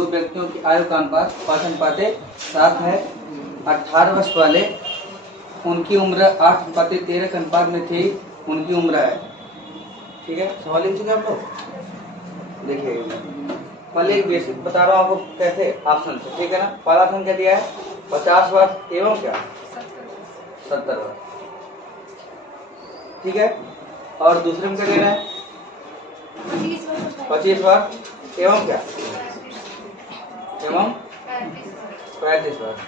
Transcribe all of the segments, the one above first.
दो व्यक्तियों की आयु का अनुपात 5:7 है। 18 वर्ष वाले उनकी उम्र 8:13 के अनुपात में थी, उनकी उम्र है। ठीक है, सवाल लिख चुके आप लोग? देखिए पहले एक बेसिक बता रहा हूँ आपको कैसे ऑप्शन से, ठीक है ना। पहला ऑप्शन क्या दिया है, 50 वर्ष एवं क्या 70 वर्ष, ठीक है। और दूसरे में क्या दे रहा है, 25 वर्ष एवं क्या एवं 35 वर्ष।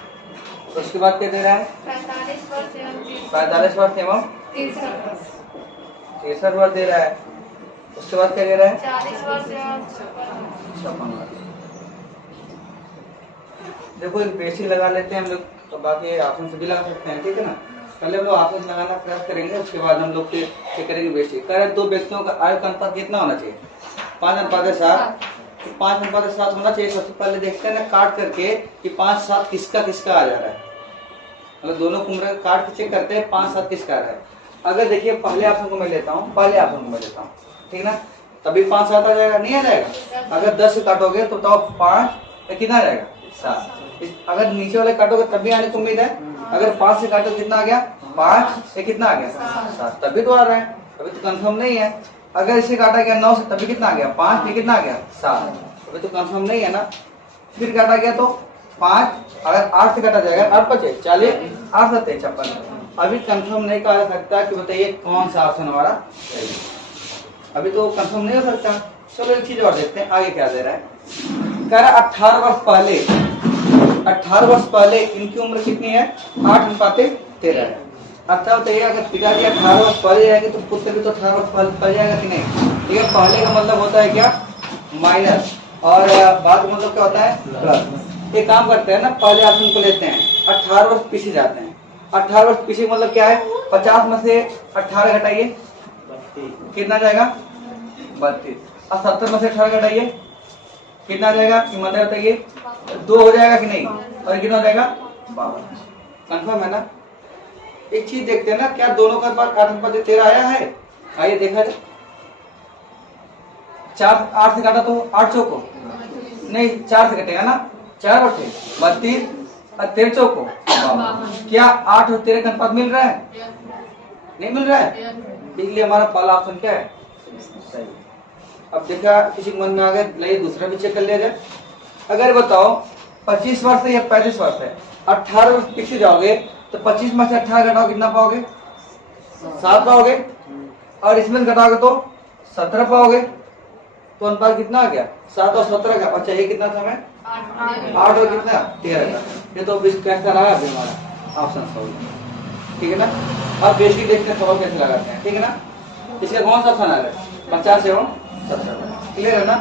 तो उसके बाद क्या दे रहा है, 45 वर्ष एवं 63 वर्ष दे रहा है। उसके बाद क्या दे रहा है, 40 वर्ष एवं 56 वर्ष। देखो एक बेसिक लगा लेते हैं हम लोग, तो बाकी ऑप्शन से भी लगा सकते हैं, ठीक है ना। पहले हम लोग ऑप्शन लगाना प्रयास करेंगे, उसके बाद हम लोग चेक करेंगे बेसिक। कह रहे दो व्यक्तियों का आयु का अनुपात कितना होना चाहिए, 5:7। 5:7 होना चाहिए। सबसे पहले देखते हैं ना काट करके कि 5-7 किसका किसका आ जा रहा है, मतलब दोनों की उम्र काट के चेक करते हैं 5-7 किसका आ रहा है। अगर देखिए पहले ऑप्शन को मैं लेता हूँ, पहले ऑप्शन को मैं लेता हूँ, ठीक ना, तभी 5-7 आ जाएगा, नहीं आ जाएगा। अगर 10 से काटोगे तो बताओ 5 कितना आ जाएगा, 7। अगर नीचे वाले काटोगे तब भी आने की उम्मीद है। अगर 5 से काटो कितना आ गया, 5 से कितना आ गया, 7, तभी तो आ रहा है, अभी तो कंफर्म नहीं है। अगर इसे काटा गया 9 से तभी कितना आ गया, 5 से कितना आ गया, 7, अभी तो कंफर्म नहीं है ना। फिर काटा गया तो 5, अगर 8 से काटा जाएगा 8 बचे 40, 8 7 56। अभी कंफर्म नहीं कहा जा सकता कि बताइए कौन सा ऑप्शन हमारा सही है, अभी तो कंफर्म नहीं हो सकता। चलो एक चीज और देखते हैं आगे क्या दे रहा है। कह रहा 18 वर्ष पहले इनकी उम्र कितनी है, 8:13 है। अच्छा बताइए अगर पिताजी 18 वर्ष पहले जाएंगे तो पुत्र भी तो 18 वर्ष पहले जाएगा कि नहीं। ठीक है, पहले का मतलब होता है क्या, माइनस, और बाद का मतलब क्या होता है, प्लस। एक काम करते हैं ना, पहले ऑप्शन को लेते हैं, 18 वर्ष पीछे जाते हैं। 18 वर्ष पीछे मतलब क्या है, 50 में से 18 घटाइए, कितना जाएगा, 32। और 70 में से 18 घटाइए, कितना जाएगा, ईमानदारी बताइए, 2 हो जाएगा कि नहीं, और कितना हो जाएगा, 52। कंफर्म है ना। एक चीज देखते हैं ना, क्या दोनों का अनुपात 8:13 आया है, आइए देखा जाए। 4 8 से काटा तो 8 चौको नहीं, 4 से कटेगा ना, 4 बटे 32 और 13 चौको, क्या 8 और 13 का अनुपात मिल रहा है, नहीं मिल रहा है, इसलिए हमारा पहला ऑप्शन क्या है, सही। अब देखा किसी के मन में आ गया, ले दूसरा भी चेक कर लिया जाए। अगर बताओ 25 वर्ष है या 35 वर्ष है, 18 वर्ष पीछे जाओगे तो 25 में से 18 घटाओ कितना पाओगे, 7 पाओगे, और इसमें घटाओगे तो 17 पाओगे। तो अनुपात कितना आ गया, 7 और 17 का। अच्छा ये कितना समय, 8 और कितना 13 का। ये तो कैसा रहा अभी हमारा ऑप्शन सही, ठीक है ना। अब बेसिक देखते हैं सवाल कैसे लगाते हैं, ठीक है ना। इसका कौन सा ऑप्शन आ रहा है, 50 एवं 70, क्लियर है ना।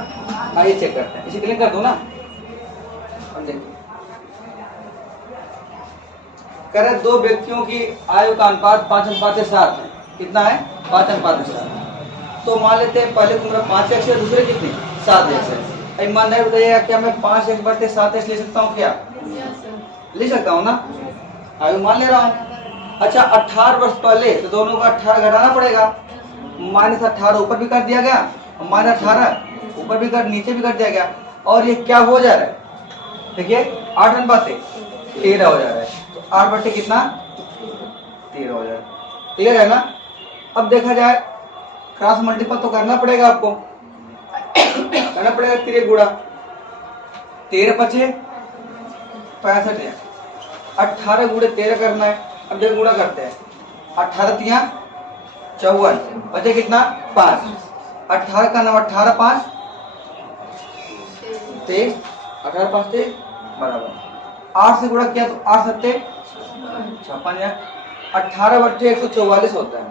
आइए चेक करते हैं, इसे क्लियर कर दो ना। कह रहे दो व्यक्तियों की आयु का अनुपात 5:7 है, कितना है, 5:7। तो मान लेते हैं पहले की उम्र 5x है, दूसरे कितनी 7x है। ईमानदारी बताइएगा क्या मैं 5x/7x ले सकता हूँ, क्या ले सकता हूँ ना, आयु मान ले रहा हूँ। अच्छा 18 वर्ष पहले, तो दोनों का 18 घटाना पड़ेगा, -18 ऊपर भी कर दिया गया, -18 ऊपर भी कर नीचे भी कर दिया गया, और ये क्या हो जा रहा है, देखिए 8:13 हो जा रहा है। तो 8 बटे कितना 13 हो जा रहा है, क्लियर है ना। अब देखा जाए क्रॉस मल्टीपल तो करना पड़ेगा आपको, करना पड़ेगा 3 गुणा 13 पचे 65 है, 18 गुणे 13 करना है। अब देखो गुणा करते हैं, 18 तिया 54 बचे कितना 5, 18 का 9 18 5 23, 18 5 23 बराबर 8 से गुणा किया तो 8 7 56, 18 बटे 144 होता है,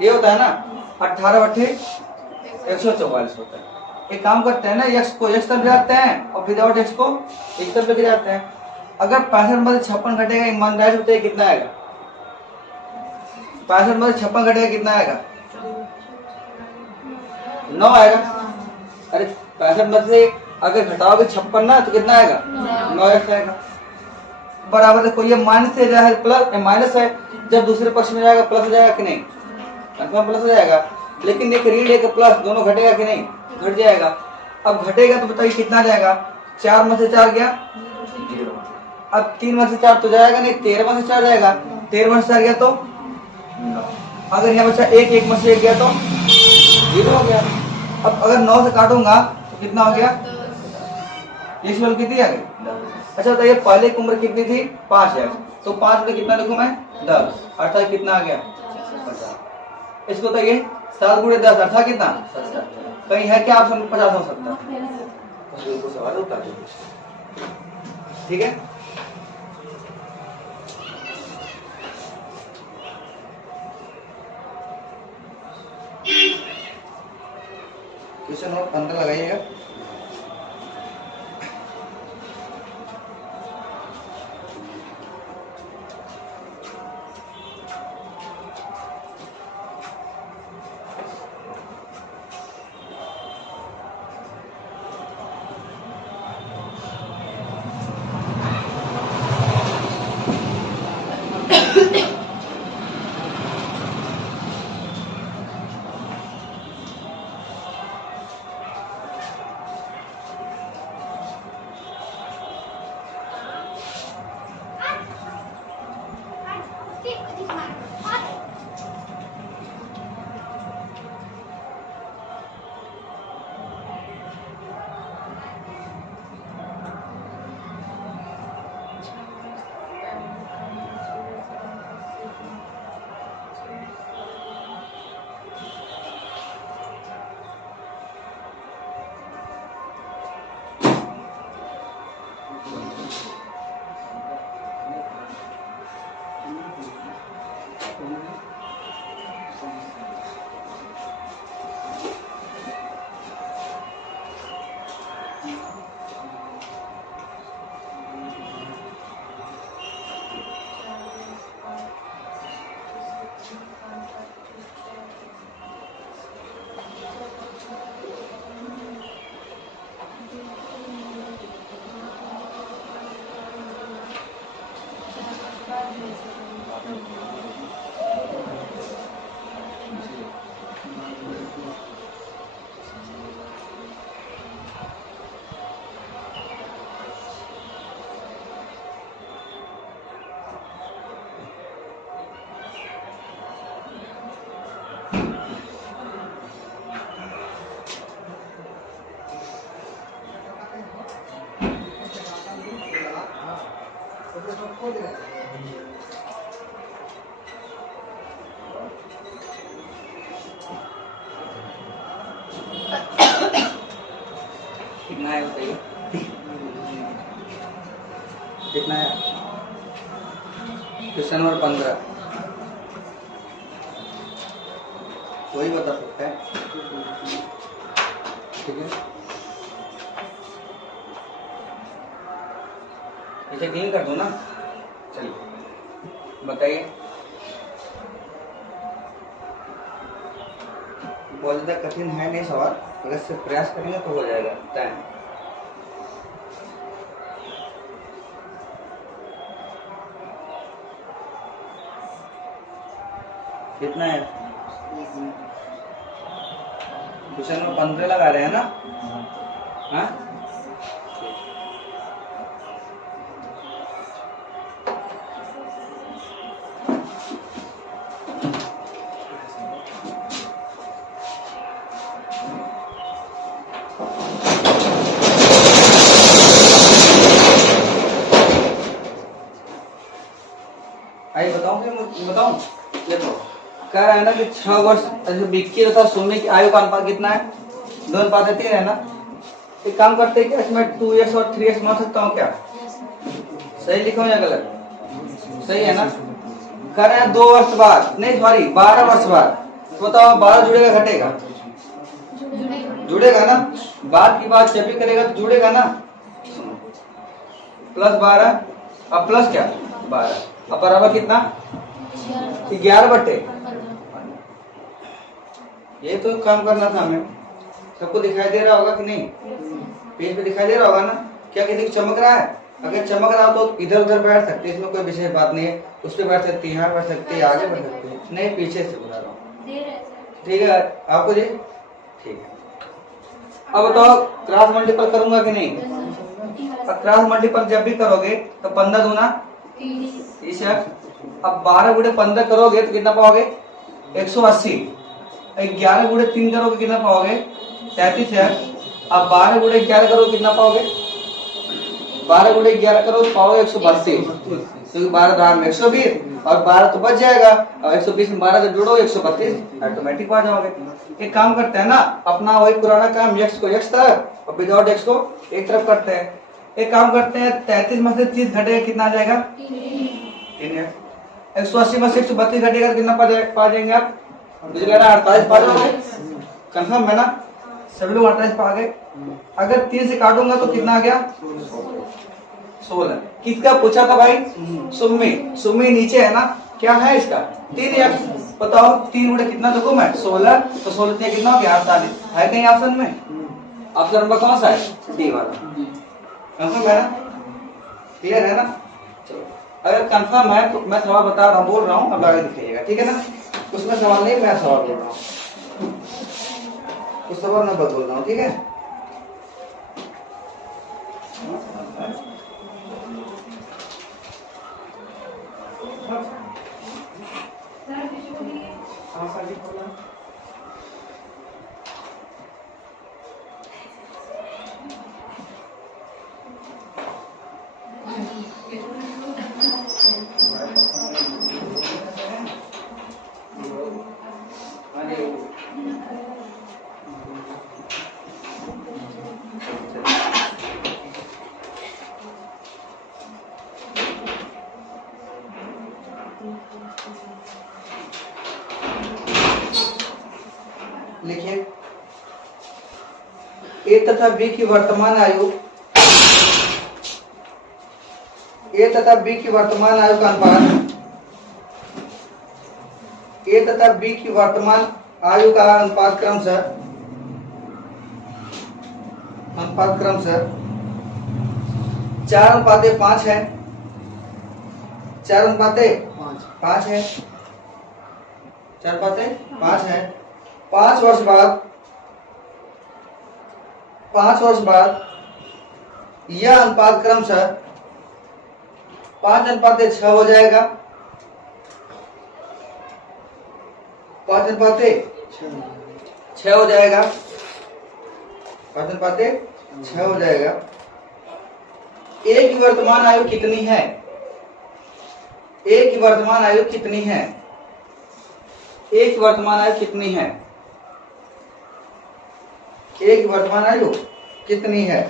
ये होता है ना, 18 बटे 144 होता है। एक काम करते हैं ना, x को x तरफ जाते हैं और विदाउट x को x तरफ लेके जाते हैं। अगर 65 में से 56 घटेगा, ईमानदारी से बताइए कितना आएगा, 65 में से 56 घटेगा कितना आएगा, 9 आएगा। अरे 65 में से अगर घटाओगे 56 ना तो कितना आएगा, 9x आएगा। बराबर देखो ये माइनस से है प्लस, माइनस है, जब दूसरे पक्ष में जाएगा प्लस हो जाएगा कि नहीं, कंफर्म प्लस हो जाएगा। लेकिन एक ऋण एक प्लस दोनों घटेगा कि नहीं, घट जाएगा। अब घटेगा तो बताइए कितना जाएगा, 4 में से 4 गया, अब 3 में से 4 तो जाएगा नहीं, 13 में से 4 जाएगा, 13 में से 4 गया तो अगर यहाँ बच्चा 1 में से 1 गया तो 0 हो गया। अब अगर 9 से काटूंगा तो कितना हो गया, ये वैल्यू कितनी आ गई। अच्छा बताइए पहले की उम्र कितनी थी 5 है, तो 5 में कितना लिखूं मैं 10, अर्थात कितना आ गया 50। इसको बताइए 7 गुणे 10 अर्थात कितना, कहीं है क्या ऑप्शन 50 हो सकता है, तो सवाल उठा दो, ठीक है। क्वेश्चन नंबर 15 लगाइएगा। कितना है बताइए, कितना है क्वेश्चन नंबर 15, वही बता सकता है, ठीक है। इसे क्लीन कर दो ना, चलिए बताइए। बहुत ज्यादा कठिन है नहीं सवाल, अगर से प्रयास करेंगे तो हो जाएगा टाइम। कितना है क्वेश्चन नंबर 15 लगा रहे हैं ना, हाँ आइए बताऊं कि बताऊं, देखो कह रहा है ना कि 6 वर्ष विक्की तथा सुमी की आयु का अनुपात कितना है, 2:3 है ना। एक काम करते हैं क्या, इसमें 2 years और 3 years मान सकता हूँ क्या, सही लिखा या गलत, सही है ना। कह रहे हैं 2 वर्ष बाद, नहीं सॉरी 12 वर्ष बाद, तो बताओ 12 जुड़ेगा घटेगा, जुड़ेगा ना, बाद की बात जब भी करेगा तो जुड़ेगा ना, +12 अब प्लस क्या 12, अब बराबर कितना 11/। ये तो काम करना था हमें, सबको दिखाई दे रहा होगा कि नहीं, पेज पे दिखाई दे रहा होगा ना, क्या किसी को चमक रहा है, अगर चमक रहा हो तो इधर उधर बैठ सकते, इसमें कोई विशेष बात नहीं है, उस पर बैठ सकती है, यहाँ बैठ सकती है, आगे बैठ सकती है, नहीं पीछे से बुला रहा हूँ, ठीक है आपको जी, ठीक है। अब बताओ क्रॉस मल्टीपल करूंगा कि नहीं, क्रॉस मल्टीपल जब भी करोगे तो 15 दूना 30 एक्स। अब 12 गुणे 15 करोगे तो कितना पाओगे 180। 11 गुणे 3 करोगे कितना पाओगे 33 एक्स। अब 12 गुणे 11 करोगे कितना पाओगे 12 गुणे 11 करोगे तो पाओगे 132, क्योंकि 12 दाम में 120 और 12 तो बच जाएगा और 120 में 12 जब जोड़ोगे 132 ऑटोमेटिक आ जाओगे। एक काम करते हैं ना, अपना वही पुराना काम x को x तरफ और विदाउट x को एक तरफ करते हैं। एक काम करते हैं 33 में से 30 घटेगा कितना आ जाएगा 3x। 180 में से 132 घटेगा कितना पा जाएंगे आप, मुझे लग रहा है 48 पा जाओगे। कंफर्म है ना, सभी लोग 48 पा गए। अगर 3 से काटूंगा तो कितना आ गया 16। किसका पूछा था भाई, सुम्मी नीचे है ना, क्या है इसका 3x। बताओ 3 गुणे कितना देखो मैं 16, तो 16 से कितना हो गया 48 है कहीं ऑप्शन में। ऑप्शन नंबर कौन सा है डी वाला। कंफर्म है ना, क्लियर है ना। चलो अगर कंफर्म है तो मैं सवाल बता रहा हूँ, बोल रहा हूँ, अब आगे दिखाइएगा, ठीक है ना। उसमें सवाल नहीं, मैं सवाल बोल रहा हूँ, उस सवाल मैं बोल रहा हूँ, ठीक है। लिखिए ए तथा बी की वर्तमान आयु, ए तथा बी की वर्तमान आयु का अनुपात, ए तथा बी की वर्तमान आयु का अनुपात क्रमशः 4:5 है, 4:5 है, 4:5 है। 5 वर्ष बाद यह अनुपात क्रमशः 5:6 हो जाएगा, 5:6 हो जाएगा, 5:6 हो जाएगा। ए की वर्तमान आयु कितनी है, ए की वर्तमान आयु कितनी है, ए की वर्तमान आयु कितनी है, ए की वर्तमान आयु कितनी है।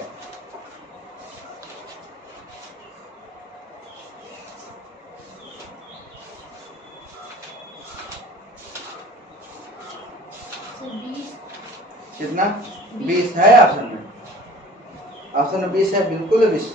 कितना 20 है ऑप्शन में, ऑप्शन में 20 है, बिल्कुल 20।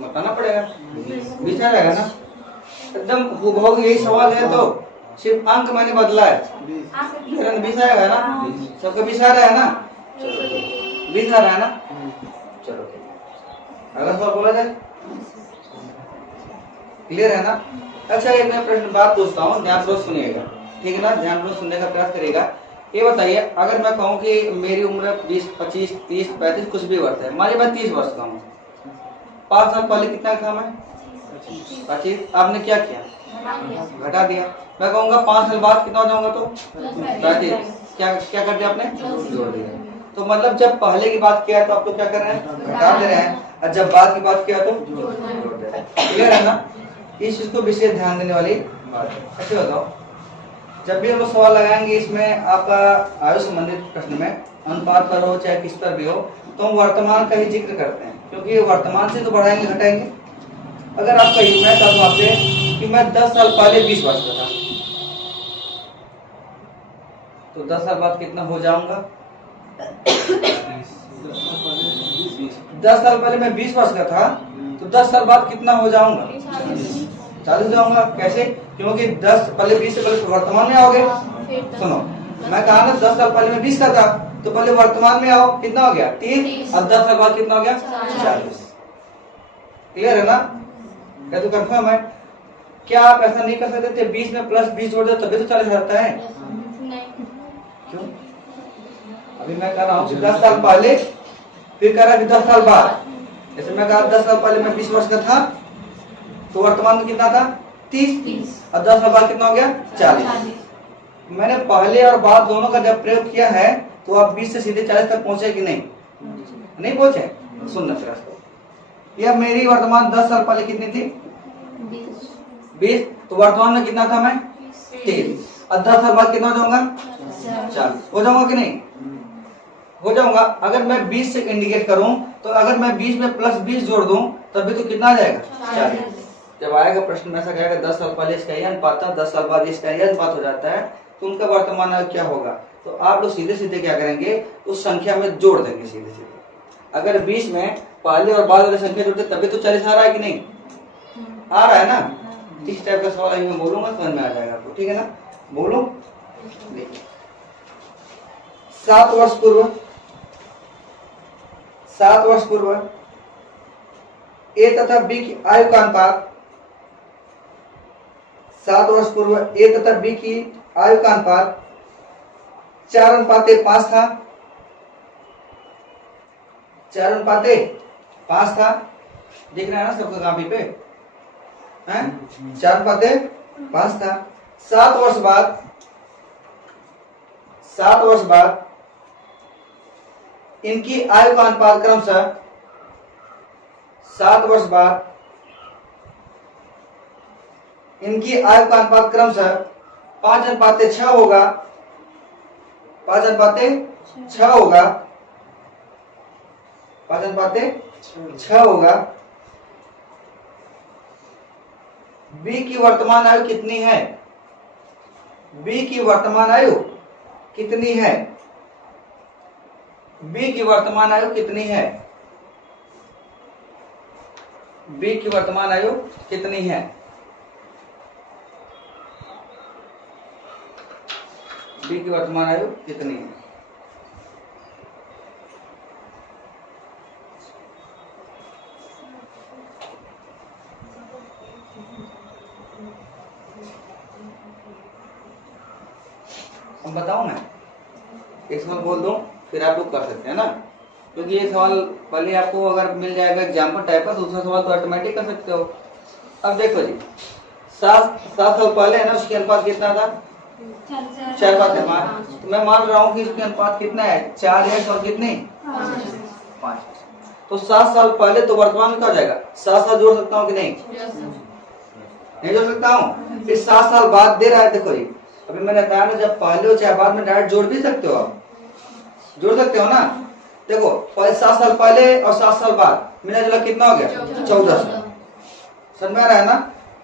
बताना पड़ेगा, 20 आ जाएगा ना, एकदम हूबहू यही सवाल है, तो सिर्फ अंक मैंने बदला है, 20 आएगा ना, सबका 20 आ रहा है ना, 20 आ रहा है ना। चलो अगला सवाल बोला जाए, क्लियर है ना। अच्छा एक मैं प्रश्न बात पूछता हूँ, ध्यान पूर्वक सुनिएगा, ठीक है ना, ध्यान पूर्वक सुनने का प्रयास करेगा। ये बताइए, अगर मैं कहूँ कि मेरी उम्र 20, 25, 30, 35 कुछ भी वर्ष है, मान लीजिए मैं 30 वर्ष का हूँ, 5 साल पहले कितना था मैं 25, आपने क्या किया घटा दिया। मैं कहूँगा 5 साल बाद कितना हो जाऊंगा तो 35, क्या कर दिया आपने जोड़ दिया। तो मतलब जब पहले की बात किया तो आप तो क्या कर रहे हैं घटा दे रहे हैं, और जब बाद की बात किया तो जोड़ दे रहे हैं। क्लियर है ना, इस चीज को विशेष ध्यान देने वाली बात है। ऐसे बताओ, जब भी हम सवाल लगाएंगे इसमें आपका आयु संबंधित प्रश्न में, अनुपात पर हो चाहे किस पर भी हो, तो हम वर्तमान का ही जिक्र करते हैं, क्योंकि वर्तमान से तो बढ़ाएंगे घटाएंगे। अगर आपका मैं कहूँ आपसे कि मैं 10 साल पहले 20 वर्ष का था, तो 10 साल बाद कितना हो जाऊंगा 10 साल पहले मैं 20 वर्ष का था, तो 10 साल बाद कितना हो जाऊंगा 40 जाऊंगा। कैसे, क्योंकि 10 पहले 20 से पहले वर्तमान में आओगे। सुनो, मैं कहा ना 10 साल पहले मैं 20 का था, तो पहले वर्तमान में आओ, कितना हो गया 30 और 10 साल बाद कितना हो गया 40। क्लियर है ना? क्या तो कंफर्म है? क्या आप ऐसा नहीं कर सकते थे 20 में प्लस 20 जोड़ दो तभी तो 40 आता है? क्यों? अभी मैं कर रहा हूँ 10 साल पहले, फिर कह रहा है 10 साल बाद। जैसे मैं कहा 10 साल पहले मैं 20 वर्ष का था, तो वर्तमान में कितना था 30 और 10 साल बाद कितना हो गया 40। मैंने पहले और बाद दोनों का जब प्रयोग किया है तो आप 20 से सीधे 40 तक पहुंचे कि नहीं? नहीं पहुंचे? सुनना फिर इसको। यह मेरी वर्तमान 10 साल पहले कितनी थी 20, तो वर्तमान में कितना था मैं 30 और 10 साल बाद कितना हो जाऊंगा 40। हो जाऊंगा कि नहीं? हो जाऊंगा। अगर मैं 20 से इंडिकेट करूं तो अगर मैं 20 में प्लस 20 जोड़ दूं तभी तो कितना आ जाएगा 40। जब आएगा प्रश्न में ऐसा कहेगा 10 साल पहले इसका यह अनुपात था, 10 साल बाद इसका यह अनुपात हो जाता है, तो उनका वर्तमान आयु क्या होगा? तो आप लोग सीधे सीधे क्या करेंगे, उस संख्या में जोड़ देंगे सीधे सीधे। अगर 20 में पहले और बाद वाली संख्या जोड़ते तभी तो 40 आ रहा है कि नहीं? आ रहा है ना? इस टाइप का सवाल मैं बोलूंगा समझ में आ जाएगा आपको, ठीक है ना? बोलो। देखिए 7 वर्ष पूर्व ए तथा बी की आयु का अनुपात, 7 वर्ष पूर्व ए तथा बी की आयु का अनुपात 4:5 था। 4:5 था। दिख रहा है ना सबका कापी पे? 4:5 था। 7 वर्ष बाद इनकी आयु का अनुपात क्रमशः 7 वर्ष बाद इनकी आयु का अनुपात क्रमशः 5:6 होगा। 5:6 होगा। 5:6 होगा। बी की वर्तमान आयु कितनी है? बी की वर्तमान आयु कितनी है? बी की वर्तमान आयु कितनी है? बी की वर्तमान आयु कितनी है? बी की वर्तमान आयु कितनी है? हम बताओ ना, एक सवाल बोल दो फिर आप लोग कर सकते हैं ना, क्योंकि ये सवाल पहले आपको अगर मिल जाएगा एग्जाम्पल टाइप का, दूसरा सवाल तो ऑटोमेटिक कर सकते हो। अब देखो जी 7 साल पहले है ना, उसकी अनुपात कितना था 4:5। तो मैं मान रहा हूँ कि इसकी अनुपात कितना है 4x और कितने 5। तो 7 साल पहले तो वर्तमान में क्या हो जाएगा 7 साल जोड़ सकता हूँ कि नहीं? नहीं जोड़ सकता हूँ। फिर 7 साल बाद दे रहा है, देखो जी अभी मैंने बताया ना, जब पहले हो चाहे बाद में डायरेक्ट जोड़ भी सकते हो, आप जोड़ सकते हो ना। देखो 7 साल पहले और 7 साल बाद मिला जुला कितना हो गया 14 साल। समझ में आ रहा है ना?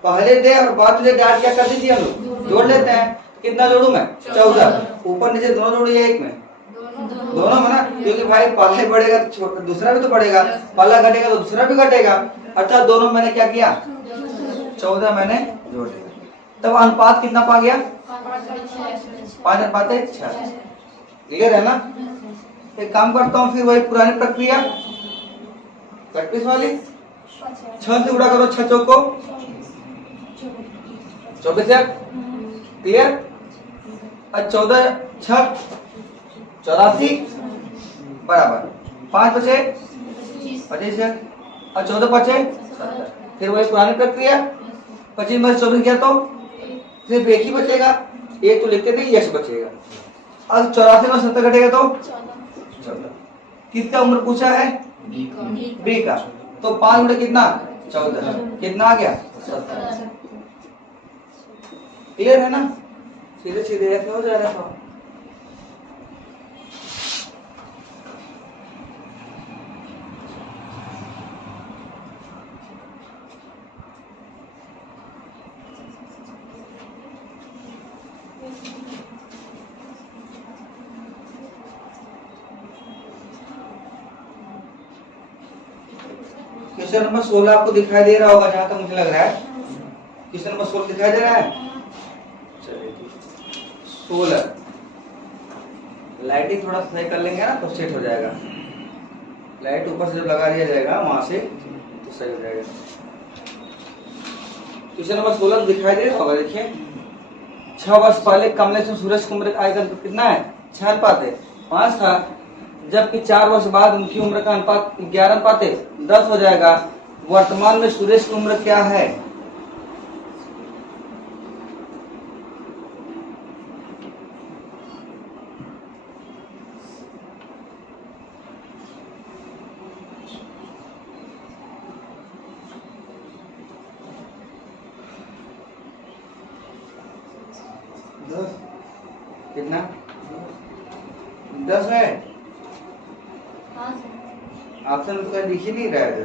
पहले दे और बाद में डायरेक्ट क्या कर दीजिए हम लोग जोड़ लेते हैं। कितना जोड़ू मैं 14। ऊपर नीचे दोनों जोड़िए एक में, दोनों में ना, क्योंकि भाई पहला ही बढ़ेगा तो दूसरा भी तो बढ़ेगा, पहला घटेगा तो दूसरा भी घटेगा, अर्थात दोनों मैंने क्या किया 14 मैंने जोड़ दिया। तब अनुपात कितना पा गया 5:6। क्लियर है ना? एक काम करता हूँ फिर वही पुरानी प्रक्रिया प्रैक्टिस वाली, 6 से गुणा करो 6 चौको 24। क्लियर? और 14 6 84 बराबर 5 बचे 25 और 14 बचे 70। फिर वही पुरानी प्रक्रिया 25 में 24 गया तो सिर्फ एक ही बचेगा, एक तो लिखते थे यश बचेगा। अब 84 में 70 घटेगा तो 14। किसका उम्र पूछा है बी का, तो 5 में कितना 14, कितना आ गया 70। क्लियर है ना? सीधे सीधे ऐसे हो जा रहा है। क्वेश्चन नंबर 16 आपको दिखाई दे रहा होगा, जहां तक मुझे लग रहा है। क्वेश्चन नंबर 16 दिखाई दे रहा है। चलिए 16 लाइटिंग थोड़ा सही कर लेंगे ना तो सेट हो जाएगा। लाइट ऊपर से जब लगा दिया जाएगा वहां से तो सही हो जाएगा। क्वेश्चन नंबर 16 दिखाई दे रहा होगा, देखिए 6 वर्ष पहले कमलेश और सुरेश की उम्र का आयतन कितना है? 6 अनुपात है 5 था, जबकि 4 वर्ष बाद उनकी उम्र का अनुपात 11 अनुपात 10 हो जाएगा। वर्तमान में सुरेश की उम्र क्या है? कितना? 10 है। ऑप्शन तो कहीं दिख ही नहीं रहा है।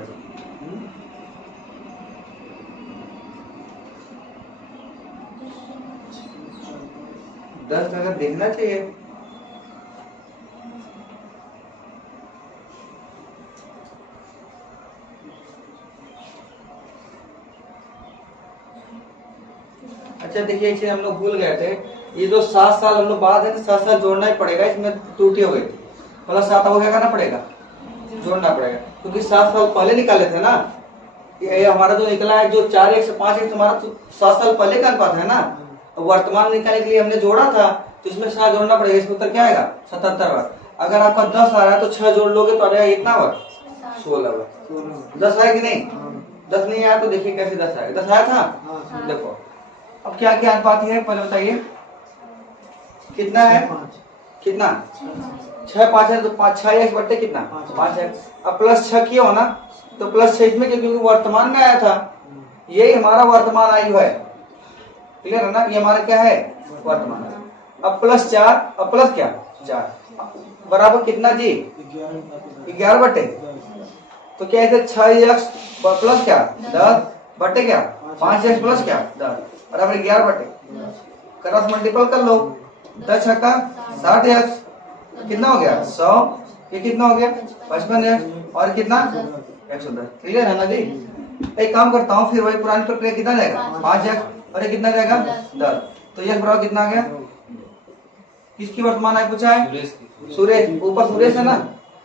10 अगर देखना चाहिए। अच्छा देखिए, इसे हम लोग भूल गए थे, ये जो 7 साल हम लोग बाद है ना, 7 साल जोड़ना ही पड़ेगा, इसमें त्रुटि हो गई। प्लस 7 हो क्या करना पड़ेगा? जोड़ना पड़ेगा, क्योंकि 7 साल पहले निकाले थे ना। ये हमारा जो निकला है, जो 4x से 5x हमारा तो 7 साल पहले का अनुपात है ना। तो वर्तमान निकालने के लिए हमने जोड़ा था, तो इसमें 7 जोड़ना पड़ेगा। इसमें उत्तर क्या आएगा? 77 बार। अगर आपका 10 आ रहा है तो 6 जोड़ लोगे तो आ जाएगा इतना बार 16 बार। 10 आया कि नहीं? 10 नहीं आया तो देखिए कैसे 10 आएगा। 10 आया था। देखो अब क्या क्या अनुपात है पहले बताइए, कितना है? कितना? 6 5 है तो 6x बट्टे कितना? 5x। अब प्लस 6 किया हो ना, तो प्लस 6 इसमें क्योंकि वर्तमान में आया था, यही हमारा वर्तमान आयु है। क्लियर है ना? ये हमारा क्या है? वर्तमान आयु। अब प्लस 4, अब प्लस क्या? 4 बराबर कितना जी? 11 बट्टे। तो क्या है? 6x प्लस क्या? 10 बट्टे क्या? 5x प्लस क्या? 10 बराबर 11 बट्टे। क्रॉस मल्टीपल कर लो, 10 छक्का 60x, कितना हो गया? 100। ये कितना हो गया? 55x और कितना? 110। क्लियर है ना जी? एक काम करता हूँ, फिर वही पुरानी प्रक्रिया, कितना जाएगा? 5x और ये कितना जाएगा? 10। तो ये बराबर कितना आ गया? किसकी वर्तमान आयु पूछा है? सुरेश। ऊपर सुरेश है ना,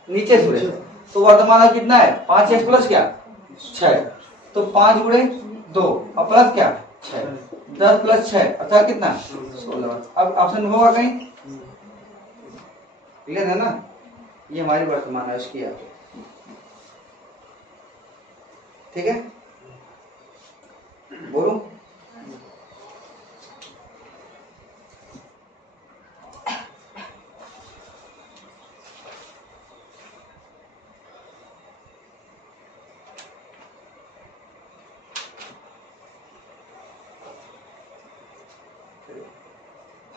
नीचे सुरेश। तो वर्तमान आयु कितना है? 5x प्लस क्या? 6। तो 5 गुणे 2 और प्लस क्या? 6। 10 प्लस 6 अर्थात कितना? 16। अब ऑप्शन होगा कहीं? क्लियर है ना? ये हमारी वर्तमान आयु की है। ठीक है, बोलूं?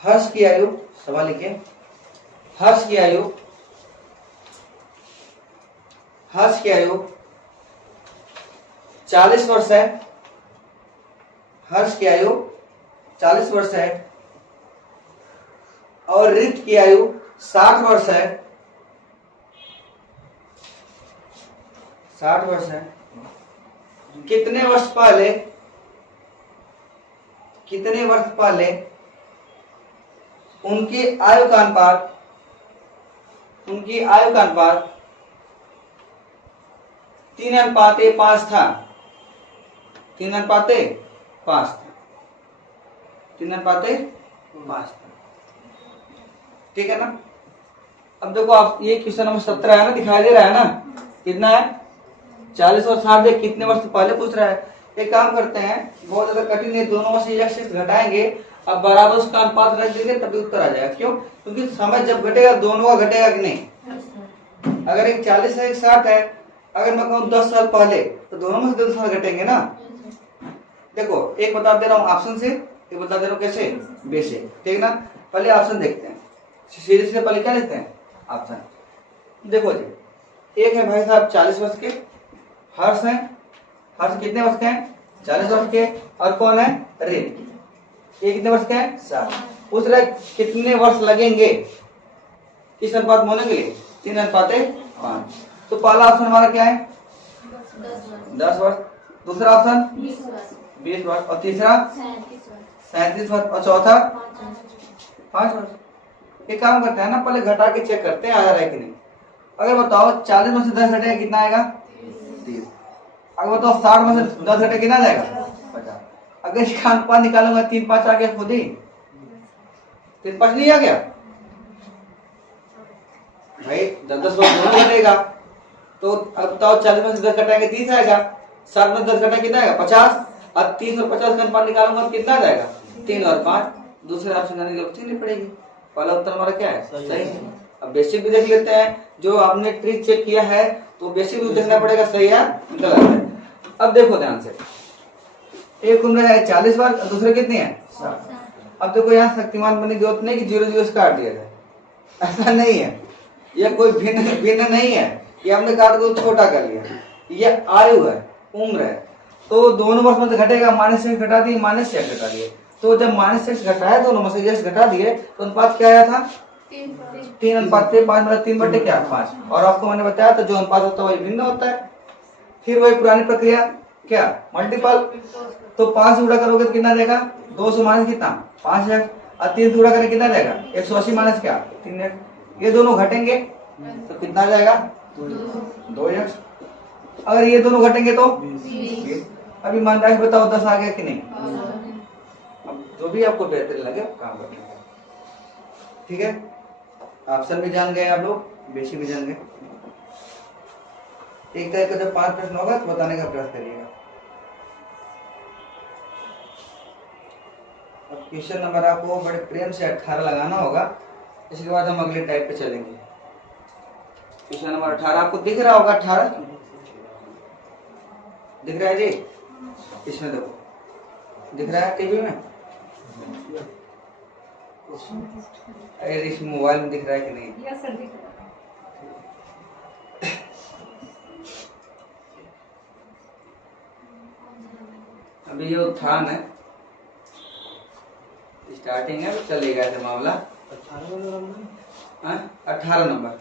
हर्ष की आयु, सवाल लिखिए। हर्ष की आयु 40 वर्ष है। हर्ष की आयु 40 वर्ष है और रित की आयु 60 वर्ष है। 60 वर्ष है। कितने वर्ष पहले उनकी आयु का अनुपात 3:5 था। 3:5 था। 3:5 था। ठीक है ना? अब देखो, आप ये क्वेश्चन नंबर 17 है ना, दिखाई दे रहा है ना, कितना है? 40 और 60 कितने वर्ष पहले पूछ रहा है। एक काम करते हैं, बहुत ज्यादा कठिन है, दोनों में से x घटाएंगे, अब बराबर उसका अनुपात रख देंगे तभी उत्तर आ जाएगा। क्यों? क्योंकि समय जब घटेगा दोनों का घटेगा कि नहीं। अगर एक 40 है एक 60 है, अगर मैं कहूँ 10 साल पहले, तो दोनों में से 10 साल घटेंगे ना। देखो, एक बता दे रहा हूँ ऑप्शन से, एक बता दे रहा हूँ कैसे? बेसिक। ठीक ना? पहले ऑप्शन देखते हैं, सीरीज से पहले क्या लिखते हैं? ऑप्शन। देखो जी, एक है भाई साहब 40 वर्ष के, हर्ष है। हर्ष कितने वर्ष के हैं? 40 वर्ष के। और कौन है? रित। ये कितने वर्ष के हैं? 60। पूछ रहा है कितने वर्ष लगेंगे इस अनुपात में होने के लिए? 3:5। तो पहला ऑप्शन हमारा क्या है? 10 वर्ष। दूसरा ऑप्शन 20 वर्ष और तीसरा 37 वर्ष और चौथा 5 वर्ष। एक काम करते हैं ना, पहले घटा के चेक करते हैं आ रहा है कि नहीं। अगर बताओ 40 में से 10 घटेगा कितना आएगा? 30। अगर बताओ 60 में से 10 घटेगा कितना जाएगा? 50। अगर इसका अनुपात निकालूंगा 3 5 आ गया खुद ही, 3 5 नहीं आ गया भाई, 10 10 दोनों घटेगा। तो अब बताओ 40 में से 10 घटाएंगे 30 आएगा, 60 में 10 घटाएंगे कितना आएगा? 50। अब 30 और 50 का अनुपात निकालूंगा तो कितना जाएगा? 3 और 5। दूसरे ऑप्शन जाने की जरूरत नहीं पड़ेगी, पहला उत्तर हमारा क्या है? सही है। अब बेसिक भी देख लेते हैं, जो आपने ट्रिक चेक किया है तो बेसिक भी देखना पड़ेगा सही है गलत है। अब देखो ध्यान से, एक उम्र है 40 बार, दूसरे कितनी है? 60। अब देखो यहाँ शक्तिमान बनने की जरूरत नहीं कि 0 0 से काट दिया जाए, ऐसा नहीं है, यह कोई भिन्न भिन्न नहीं है, ये हमने काट को छोटा कर लिया। ये आयु है, उम्र है, तो दोनों वर्ष में घटेगा, -6 घटा दिए, -6 घटा दिए। तो जब -6 घटाया दोनों में से 6 घटा दिए तो अनुपात क्या आया था? 3 अनुपात 5 मतलब 3 बटे क्या? 5। और आपको मैंने बताया था जो अनुपात होता है वही भिन्न होता है। फिर वही पुरानी प्रक्रिया क्या? मल्टीपल। तो 5 से गुणा करोगे तो कितना जाएगा? 200 माइनस कितना? 5x। और 3 से गुणा करें कितना जाएगा? 180 माइनस क्या? 3x। ये दोनों घटेंगे तो कितना जाएगा? 2x। अगर ये दोनों घटेंगे तो 20। अब ईमानदारी से बताओ 10 आ गया कि नहीं? अब जो भी आपको बेहतर लगे काम कर लेंगे, ठीक है। ऑप्शन भी जान गए आप लोग, बेसिक भी जान गए। एक तरह का जब 5 प्रश्न होगा तो बताने का प्रयास करिएगा। अब क्वेश्चन नंबर आपको बड़े प्रेम से 18 लगाना होगा, इसके बाद हम अगले टाइप पे चलेंगे। क्वेश्चन नंबर 18 आपको दिख रहा होगा? 18 दिख रहा है जी? इसमें देखो, दिख रहा है टीवी में? अरे इस मोबाइल में दिख रहा है कि नहीं? यस सर दिख रहा है। अभी ये उत्थान है, स्टार्टिंग है, तो चलेगा ऐसे मामला। 18 नंबर,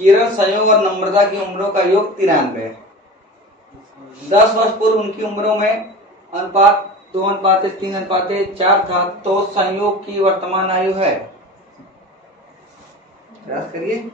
किरण, संयोग और नम्रता की उम्रों का योग 93 है। 10 वर्ष पूर्व उनकी उम्रों में अनुपात 2:3:4 था, तो संयोग की वर्तमान आयु है, प्रयास करिए।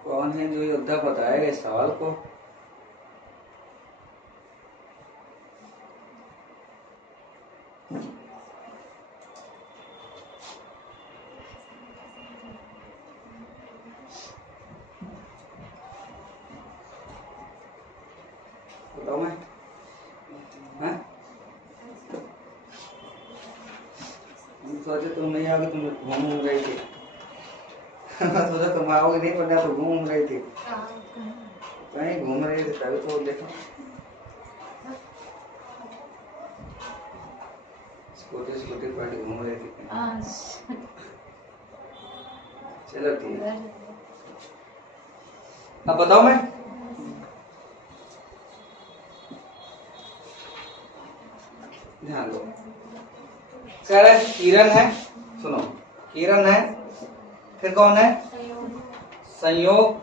कौन है जो योद्धा बताएगा इस सवाल को? बताओ मैं, हम सोचे तुम नहीं आओगे, तुम घूम रही थी। सोचा तुम आओगे नहीं, पता तो घूम रही थी, कहीं घूम रही थी तभी तो देखो। स्कूटी पर घूम रही थी। चलो ठीक है, अब बताओ मैं, ध्यान दो। कह रहा है किरण है, सुनो, किरण है, फिर कौन है? संयोग,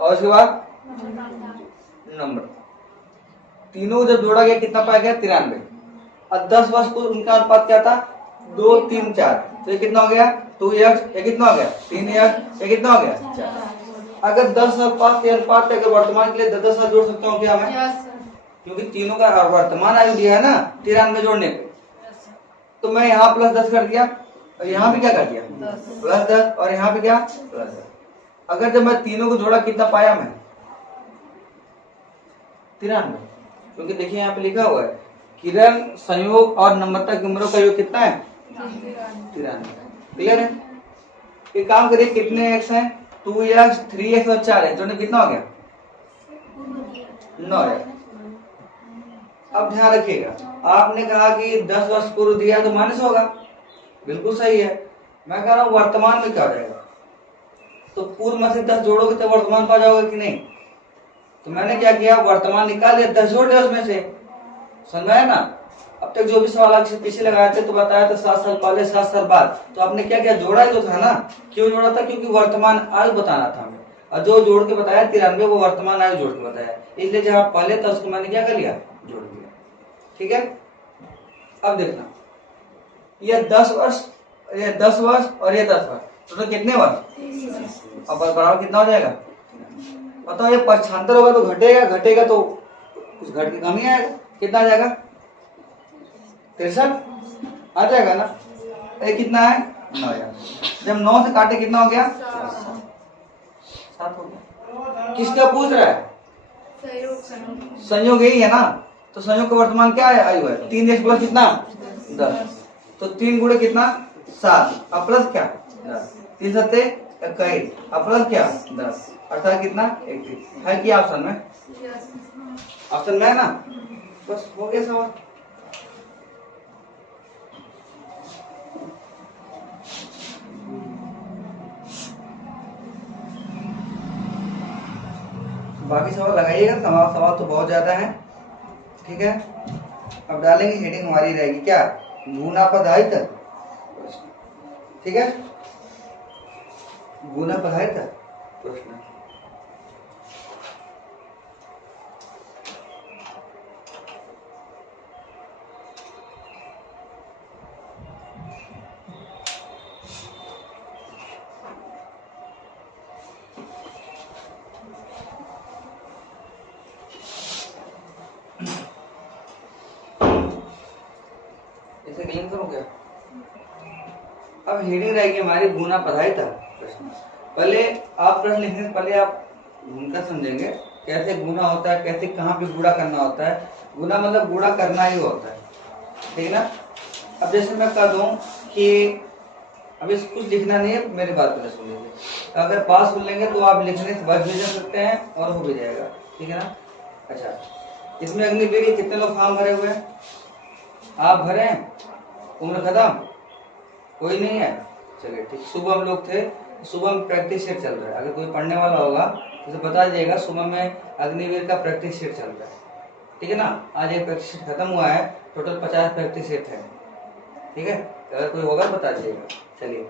और उसके बाद नंबर। तीनों जब जोड़ा गया कितना पाया गया? 93। और 10 वर्ष पूर्व उनका अनुपात क्या था? 2 3 4। तो ये कितना हो गया? 2x। ये कितना हो गया? 3x। ये कितना हो गया? 4। अगर 10 अनुपात के अनुपात अगर वर्तमान के लिए 10 जोड़ सकता हूँ क्या मैं? क्योंकि तीनों का वर्तमान आयु दिया है ना 93 जोड़ने पे, तो मैं यहाँ +10 कर दिया और यहाँ भी क्या कर दिया? +10। और यहाँ पे क्या? +10। अगर जब मैं तीनों को जोड़ा कितना पाया मैं? 93। क्योंकि देखिए यहाँ पे लिखा हुआ है किरण, संयोग और नम्रता की उम्रों का योग कितना है? 93। क्लियर है? एक काम करिए, कितने x हैं? 2x, 3x और 4x, जोड़ने कितना हो गया? 9x। अब ध्यान रखिएगा, आपने कहा कि 10 वर्ष पूर्व दिया तो माइनस होगा, बिल्कुल सही है। मैं कह रहा हूँ वर्तमान में क्या हो जाएगा, तो पूर्व में से 10 जोड़ोगे तो वर्तमान पा जाओगे कि नहीं। तो मैंने क्या किया, वर्तमान निकाल दिया, 10 जोड़ दिया उसमें से, समझ में आया ना। अब तक जो भी सवाल आपसे पीछे लगाए थे तो बताया था 7 साल पहले 7 साल बाद, तो आपने क्या किया, जोड़ा ही तो था ना। क्यों जोड़ा था, क्योंकि वर्तमान आयु बताना था हमें, और जो जोड़ के बताया 93 वो वर्तमान आयु जोड़ के बताया, इसलिए जहां पहले था उसको मैंने क्या कर लिया, जोड़ दिया। ठीक है, अब देखना, ये 10 वर्ष, ये 10 वर्ष और ये 10 वर्ष, तो कितने वर्ष, अब बराबर कितना हो जाएगा बताओ। ये पक्षांतर होगा तो घटेगा, घटेगा तो कुछ घट के कम ही आएगा, कितना आ जाएगा 63 आ जाएगा ना। ये कितना है 9 यार, जब 9 से काटे कितना हो गया 7 हो गया। किसका पूछ रहा है, संयोग यही है ना, तो संयोग का वर्तमान क्या है, आयु है। 3 प्लस कितना 10, तो 3 गुणे कितना 7, अब प्लस क्या 10, 3 सत्ते 21, अब प्लस क्या 10, अर्थात कितना 31 है। क्या ऑप्शन में, ऑप्शन में है ना, बस हो गया सवाल। बाकी सवाल लगाइएगा, सवाल तो बहुत ज्यादा है। ठीक है, अब डालेंगे, हेडिंग हमारी रहेगी क्या, गुना पदार्थ। ठीक है, गुना पदार्थ प्रश्न। क्लीन करो क्या। अब हेडिंग रहेगी हमारी गुना पदार्थ प्रश्न। पहले आप प्रश्न लिखने से पहले आप गुना समझेंगे, कैसे गुना होता है, कैसे कहाँ पे गुणा करना होता है। गुना मतलब गुणा करना ही होता है, ठीक है ना। अब जैसे मैं कह दूं कि अब इस कुछ लिखना नहीं है, मेरी बात पहले सुन लीजिए। तो अगर पास सुन लेंगे तो आप लिखने से बच भी जा सकते हैं और हो भी जाएगा, ठीक है ना। अच्छा, इसमें अग्निवीर के कितने लोग फॉर्म भरे हुए हैं, आप भरे हैं, उम्र खत्म, कोई नहीं है, चलिए ठीक। सुबह हम लोग थे, सुबह में प्रैक्टिस सेट चल रहा है, अगर कोई पढ़ने वाला होगा तो बता दीजिएगा, सुबह में अग्निवीर का प्रैक्टिस सेट चल रहा है, ठीक है ना। आज एक प्रैक्टिस सेट खत्म हुआ है, टोटल 50 प्रैक्टिस सेट है, ठीक है। अगर कोई होगा बता दीजिएगा। चलिए,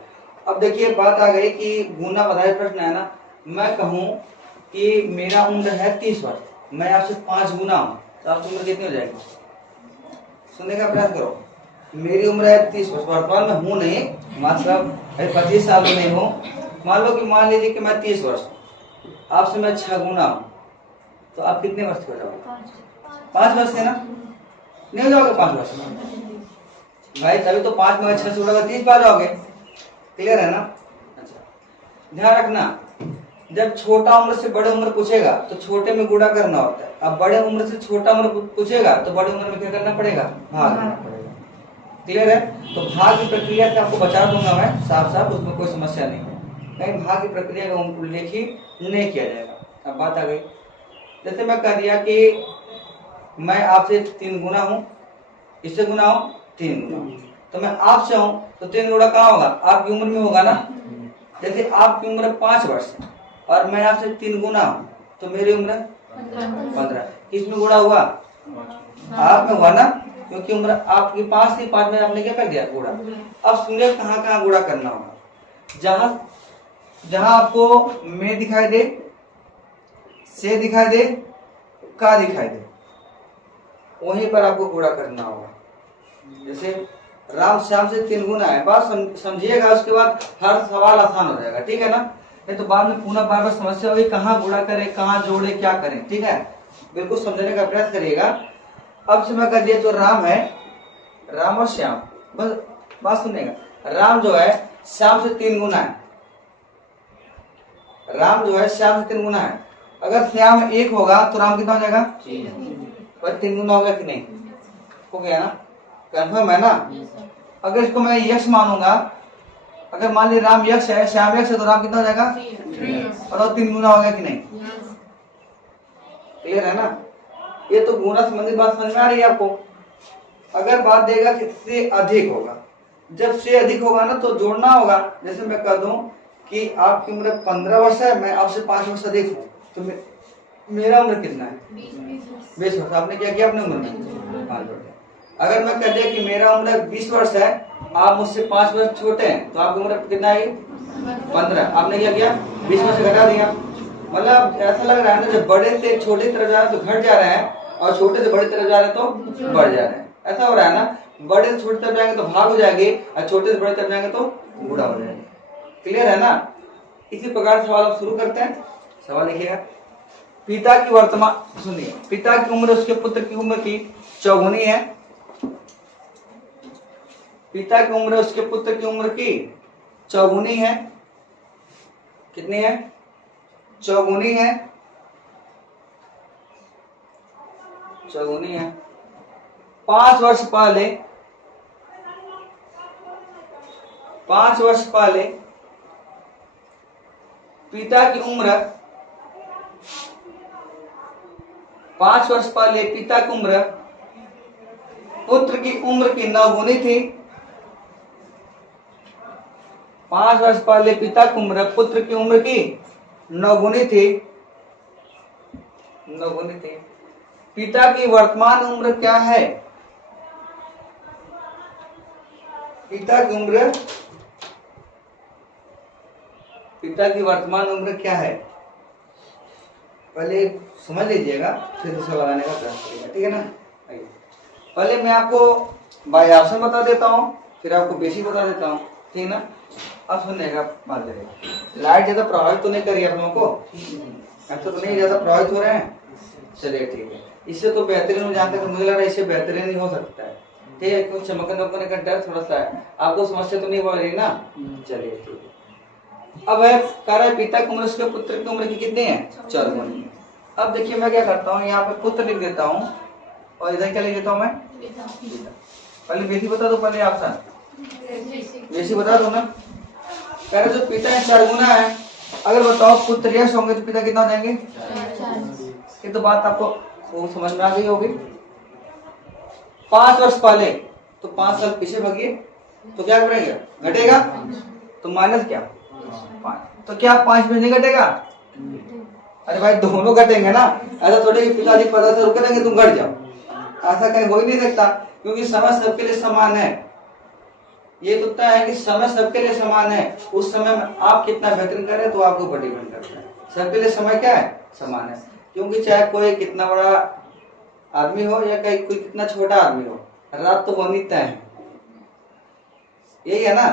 अब देखिए बात आ गई कि गुना पदार्थ प्रश्न है ना। मैं कहूँ कि मेरा उम्र है 30 वर्ष, मैं आपसे 5 गुना हूँ, तो आपकी उम्र कितनी हो जाएगी, सुनने का प्रयास करो। मेरी उम्र है 30 वर्ष, वर्तमान में हूँ नहीं, मतलब 25 साल में नहीं हूँ। मान लो कि मान लीजिए कि मैं 30 वर्ष, आपसे मैं 6 गुना हूँ, तो आप कितने वर्ष के हो जाओगे, 5 वर्ष के ना, नहीं हो जाओगे 5 वर्ष भाई, तभी तो 5 में 6 से उड़ागा 30 पा जाओगे, क्लियर है ना। अच्छा, ध्यान रखना, जब छोटा उम्र से बड़े उम्र पूछेगा तो छोटे में गुणा करना होता है। अब बड़े उम्र से छोटा उम्र पूछेगा तो बड़े उम्र में क्या करना पड़ेगा, भाग करना पड़ेगा, क्लियर है। तो भाग की प्रक्रिया से आपको बता दूंगा मैं साफ साफ, उसमें कोई समस्या नहीं है, कहीं भाग की प्रक्रिया का उल्लेख ही नहीं किया जाएगा। अब बात आ गई, जैसे मैं कह दिया कि मैं आपसे 3 गुना हूँ, इससे गुना हूँ 3 गुना, तो मैं आपसे हूँ तो 3 गुना कहाँ होगा, आपकी उम्र में होगा ना। जैसे आपकी उम्र 5 वर्ष है और मैं आपसे 3 गुना हूँ, तो मेरी उम्र 15, किसमें गुणा हुआ, आप में हुआ ना, क्योंकि उम्र आपकी 5 थी, 5 में आपने क्या कर दिया, गुणा। अब सुनिए कहाँ कहाँ गुणा करना होगा, जहां जहां आपको में दिखाई दे, से दिखाई दे, का दिखाई दे, वहीं पर आपको गुणा करना होगा। जैसे राम श्याम से 3 गुना है, बात समझिएगा, उसके बाद हर सवाल आसान हो जाएगा, ठीक है ना। नहीं तो बाद में पुनः बार बार समस्या होगी, कहाँ गुणा करें, कहाँ जोड़े, क्या करें, ठीक है। बिल्कुल समझने का प्रयास करिएगा। अब से मैं कर दिया तो राम है, राम और श्याम, बस बात सुनिएगा, राम जो है श्याम से 3 गुना है, राम जो है श्याम से 3 गुना है। अगर श्याम 1 होगा तो राम कितना हो जाएगा, पर 3 गुना होगा कि नहीं, हो गया ना, कंफर्म है ना। अगर इसको मैं यक्ष मानूंगा, अगर मान ली राम यक्ष है, श्याम यक्ष है, तो राम कितना हो जाएगा, और 3 गुना होगा कि नहीं, क्लियर है ना। ये तो गुना संबंधित बात समझ में आ रही है आपको। अगर बात देगा किससे अधिक होगा, जब से अधिक होगा ना तो जोड़ना होगा। जैसे मैं कह दूं कि आपकी उम्र 15 वर्ष है, मैं आपसे 5 वर्ष अधिक हूँ, तो मेरा उम्र कितना है? 20 वर्ष। आपने क्या किया अपने उम्र में? 5 वर्ष। अगर मैं कह दिया कि मेरा उम्र 20 वर्ष है, आप मुझसे 5 वर्ष छोटे हैं, तो आपकी उम्र कितना है? 15। आपने क्या किया? 20 वर्ष घटा दिया। मतलब ऐसा लग रहा है ना, जब बड़े से छोटे तरफ जा रहे हैं तो घट जा रहे हैं, और छोटे से बड़े तरफ जा रहे हैं तो बढ़ जा रहे हैं। ऐसा हो रहा है ना, बड़े से छोटे तरफ जाएंगे तो भाग हो जाएगी, और छोटे से बड़े तरफ जाएंगे तो बूढ़ा हो जाएंगे। क्लियर है ना? इसी प्रकार सवाल आप शुरू करते हैं। सवाल लिखिएगा। पिता की वर्तमान, सुनिए, पिता की उम्र उसके पुत्र की उम्र की चौगुनी है। पिता की उम्र उसके पुत्र की उम्र की चौगुनी है। कितनी है? चौगुनी है। चौगुनी है। 5 वर्ष पहले, 5 वर्ष पहले पिता की उम्र, 5 वर्ष पहले पिता की उम्र पुत्र की उम्र की 9 गुनी थी। 5 वर्ष पहले पिता की उम्र पुत्र की उम्र की 9 गुनी थी। 9 गुनी थी। पिता की वर्तमान उम्र क्या है? पिता की उम्र, पिता की वर्तमान उम्र क्या है? पहले समझ लीजिएगा, फिर दूसरा लगाने का प्रयास करिएगा, ठीक है ना? पहले मैं आपको बाय ऑप्शन बता देता हूँ, फिर आपको बेसिक बता देता हूँ, ठीक है ना? अब सुनिएगा, बात करेगा। लाइट ज्यादा प्रभावित तो नहीं करी आप लोगों को? ऐसा तो नहीं ज्यादा प्रभावित हो रहे हैं? चलिए ठीक है। इससे तो बेहतरीन हो जाता है, मुझे लग रहा है इससे बेहतरीन ही हो सकता है, ठीक है? क्योंकि चमकने उमकने का डर थोड़ा सा है। आपको समस्या तो नहीं हो रही ना? चलिए ठीक है। अब है कह रहा है पिता की उम्र उसके पुत्र की उम्र की कितनी है? 4 गुनी। अब देखिए मैं क्या करता हूँ, यहाँ पे पुत्र लिख देता हूँ, और इधर क्या लिख देता हूँ मैं? पहले बेसी बता दो, पहले ऑप्शन बेसी बता दो ना। कह रहे जो पिता है 4 गुना है। अगर बताओ पुत्र यश होंगे तो पिता कितना हो जाएंगे? 4। ये तो बात आपको खूब समझ में आ गई होगी। 5 वर्ष पहले, तो 5 साल पीछे भागिए, तो क्या करेंगे? घटेगा, तो माइनस क्या? 5। तो क्या 5 में नहीं घटेगा? अरे भाई दोनों घटेंगे ना। ऐसा थोड़ी कि पिताजी 50 रुक देंगे तुम घट जाओ, ऐसा कहीं हो ही नहीं सकता, क्योंकि समय सबके लिए समान है। ये तो तय है कि समय सबके लिए समान है। उस समय में आप कितना बेहतरीन करें तो आपके ऊपर डिपेंड करता है। सबके लिए समय क्या है? समान है। क्योंकि चाहे कोई कितना बड़ा आदमी हो या कोई कितना छोटा आदमी हो, रात तो होनी तय है। यही है ना?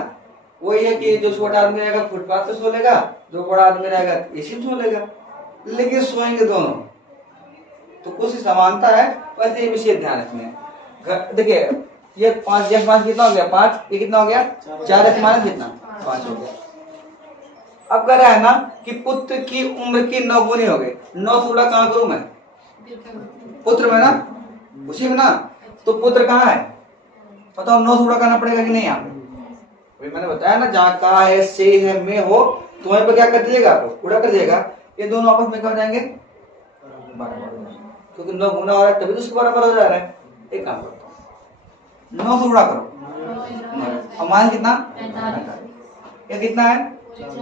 वही है कि जो छोटा आदमी रहेगा फुटपाथ पे सो लेगा, जो बड़ा आदमी रहेगा एसी में सो लेगा, लेकिन सोएंगे दोनों। तो कुछ समानता है, वैसे ये विषय ध्यान रखना। देखिए ये 5 जैसे 5 कितना हो गया? 5। ये कितना हो गया? 4 x माइनस कितना? 5 हो गया। अब कह रहा है ना कि पुत्र की उम्र की 9 गुनी हो गई। 9 से गुणा कहाँ करूं मैं? पुत्र में ना, उसी में ना। तो पुत्र कहाँ है? बताओ 9 से गुणा करना पड़ेगा कि नहीं? यहाँ पे मैंने बताया ना, जहाँ का है, से है, में हो, तो वहीं पर क्या कर दीजिएगा? आपको गुणा कर दिएगा। ये दोनों आपस में क्या हो जाएंगे? बराबर। क्योंकि 9 गुना हो रहा है तभी तो उसके बराबर हो जा रहा है। एक काम करता हूँ, 9 से गुणा करो, और माइनस कितना? ये कितना है?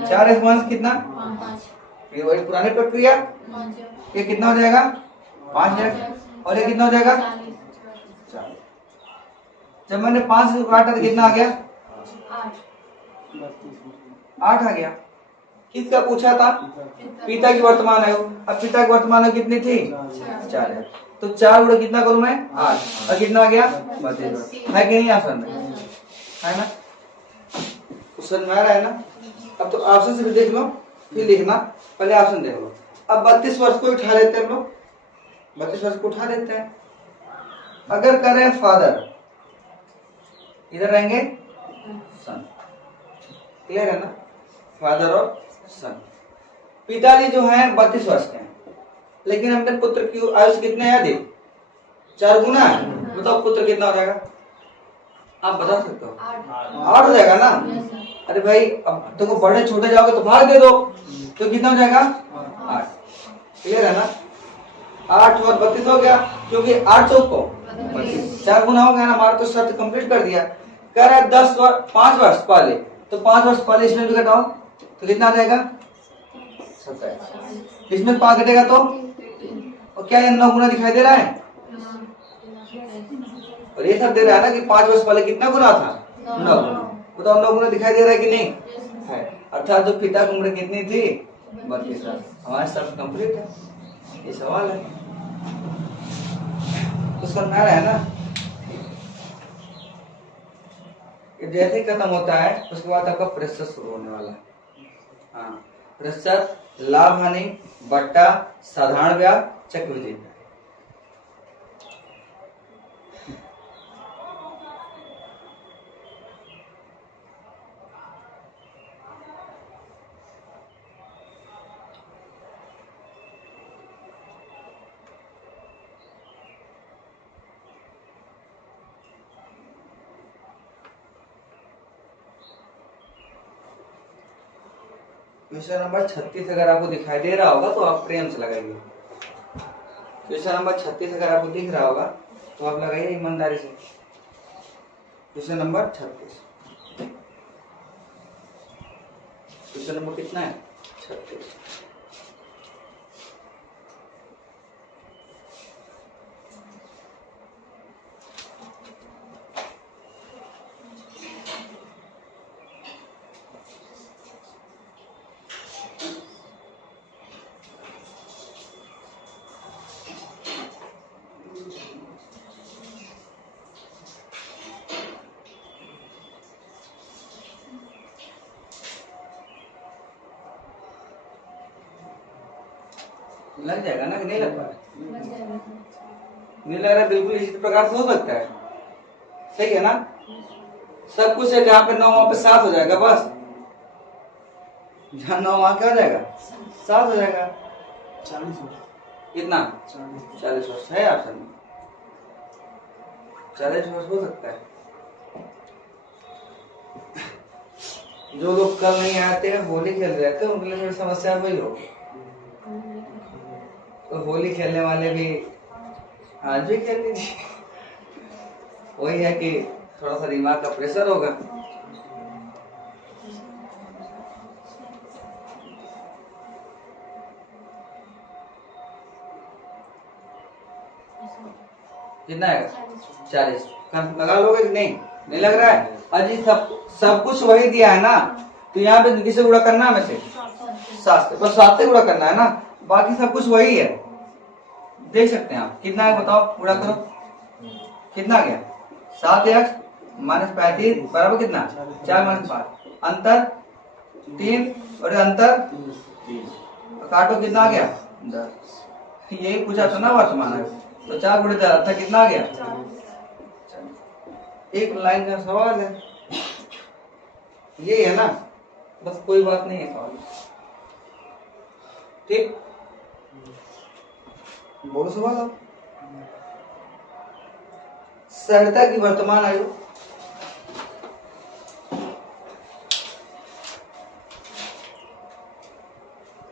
4 x माइनस कितना? 5। ये वही पुरानी प्रक्रिया। ये कितना हो जाएगा? 5x। और ये कितना हो जाएगा? 4। जब मैंने 5 से काटा तो कितना आ गया? 8 आ गया। किसका पूछा था? पिता की वर्तमान आयु। अब पिता की वर्तमान आयु कितनी थी? 4 है। तो 4 गुणा कितना करूं मैं? 8। और कितना आ गया? 32 है कि नहीं? ऑप्शन में है ना? क्वेश्चन में आ रहा है ना? अब तो ऑप्शन से भी देख लो, फिर लिखना। पहले ऑप्शन देख लो। अब 32 वर्ष को उठा लेते हैं हम लोग, 32 वर्ष को उठा लेते हैं। अगर करें फादर, इधर रहेंगे सन। क्लियर है ना? फादर और सन। पिताजी जो है 32 वर्ष के हैं, लेकिन हमने पुत्र की आयु कितने है? अधिक 4 गुना है। बताओ पुत्र कितना हो जाएगा? आप बता सकते हो? 8 हो जाएगा ना? अरे भाई अब देखो, बड़े छोटे जाओगे तो भाग दे दो, तो कितना हो जाएगा? 8। क्लियर है ना? 8 और 32 हो गया, क्योंकि 8 चौक को 4 गुना हो गया ना। हमारा तो शर्त कंप्लीट कर दिया। कह रहा है 5 वर्ष पहले, तो 5 वर्ष पहले इसमें भी घटाओ तो कितना आ जाएगा 27। इसमें 5 घटेगा तो, और क्या ये 9 गुना दिखाई दे रहा है, और ये सब दे रहा है ना कि 5 वर्ष पहले कितना गुना था 9 गुना। बताओ 9 गुना दिखाई दे रहा है कि नहीं है, अर्थात जो पिता की उम्र कितनी थी 32 साल। हमारे साथ कंप्लीट है, ये सवाल है तो समझ आ रहा है ना। जैसे ही खत्म होता है उसके बाद आपका प्रतिशत शुरू होने वाला है। हाँ, प्रतिशत, लाभ हानि, बट्टा, साधारण ब्याज, चक्रवृद्धि। क्वेश्चन नंबर 36 अगर आपको दिखाई दे रहा होगा तो आप प्रेम से लगाइए। क्वेश्चन नंबर 36 अगर आपको दिख रहा होगा तो आप लगाइए ईमानदारी से। क्वेश्चन नंबर 36, क्वेश्चन नंबर कितना है 36। लग जाएगा ना कि नहीं लग पा रहा, नहीं लग रहा, बिल्कुल इसी प्रकार से हो सकता है। सही है ना, सब कुछ है, जहाँ पे 9 वहां पे 7 हो जाएगा बस, जहाँ 9 वहां क्या हो जाएगा 7 हो जाएगा। 40 कितना 40 वर्ष है ऑप्शन में, 40 वर्ष हो सकता है। जो लोग कल नहीं आते हैं, होली खेल रहे थे, उनके लिए थोड़ी समस्या वही होगी। तो होली खेलने वाले भी आज भी खेल लीजिए। वही है कि थोड़ा सा दिमाग का प्रेशर होगा। कितना है 40, लगा लोगे कि नहीं, नहीं लग रहा है। अजी सब कुछ वही दिया है ना, तो यहाँ पे किसे गुणा करना है, में से 7 से, बस 7 से गुणा करना है ना, बाकी सब कुछ वही है। देख सकते हैं आप कितना है, बताओ गुणा करो कितना गया 7x - 35 बराबर कितना 4 - 5, अंतर 3 और अंतर 3, काटो कितना आ गया 10। यही पूछा था ना वर्तमान है, तो 4 गुणे 10 था, कितना आ गया 1 लाइन का सवाल है, यही है ना, बस कोई बात नहीं है सवाल। ठीक, बोलो सवाल आप। सहरता की वर्तमान आयु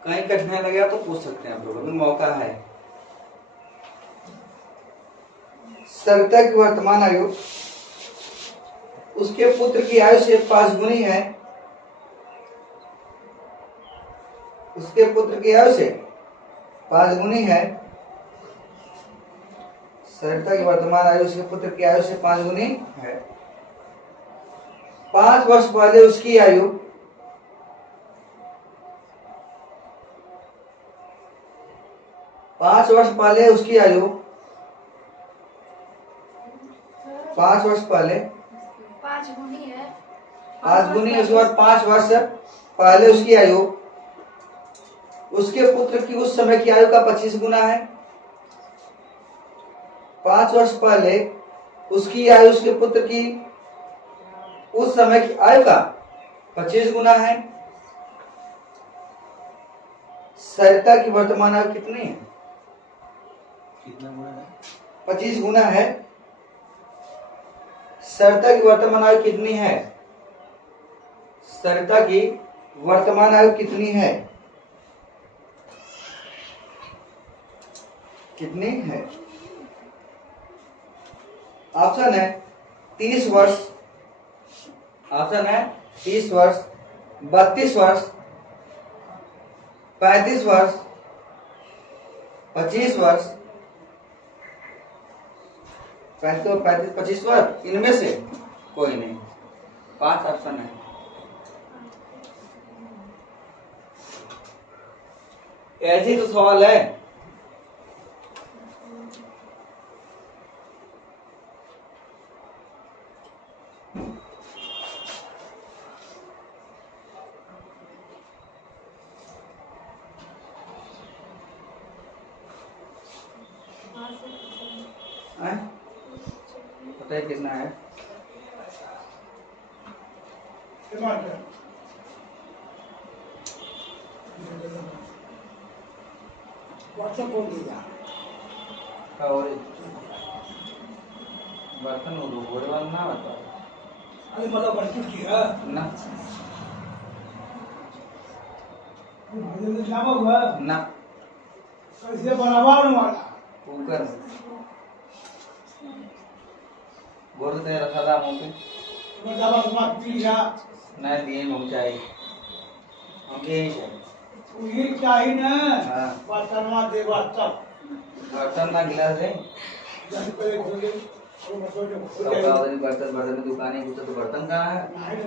कहीं कठिनाई लगे तो पूछ सकते हैं आप लोगों को, मौका है। सहरता की वर्तमान आयु उसके पुत्र की आयु से 5 गुनी है, उसके पुत्र की आयु से 5 गुनी है। सहरता की वर्तमान आयु उसके पुत्र की आयु से 5 गुनी है। 5 वर्ष पहले उसकी आयु 5 वर्ष पहले उसकी आयु 5 वर्ष पहले 5 गुनी है, 5 गुनी, उसके बाद 5 वर्ष पहले उसकी आयु उसके पुत्र की उस समय की आयु का 25 गुना है। 5 वर्ष पहले उसकी आयु उसके पुत्र की उस समय की आयु का 25 गुना है। सहरता की वर्तमान आयु कितनी है, कितना गुना है 25 गुना है। सहरता की वर्तमान आयु कितनी है, सहरता की वर्तमान आयु कितनी है, कितनी है। ऑप्शन है 30 वर्ष, ऑप्शन है 30 वर्ष, 32 वर्ष, 35 वर्ष, 25 वर्ष, 35, 25 वर्ष, इनमें से कोई नहीं। 5 ऑप्शन है। ऐसे तो सवाल है। पता है कितना है? और बर्तन वो घोड़े वाला ना बता मतलब बर्तन की है ना हुआ ना कैसे बराबर वाला कुकर बोल ते रखा था मुंह पे मतलब बात पीला ना दिए मुंह चाहिए हमके यही चाहिए। ये चाहिए ना हाँ। बर्तनवा दे बर्तन बर्तन ना गिलास है जब पहले खोले और बर्तन बर्तन दुकान है तो बर्तन कहाँ है?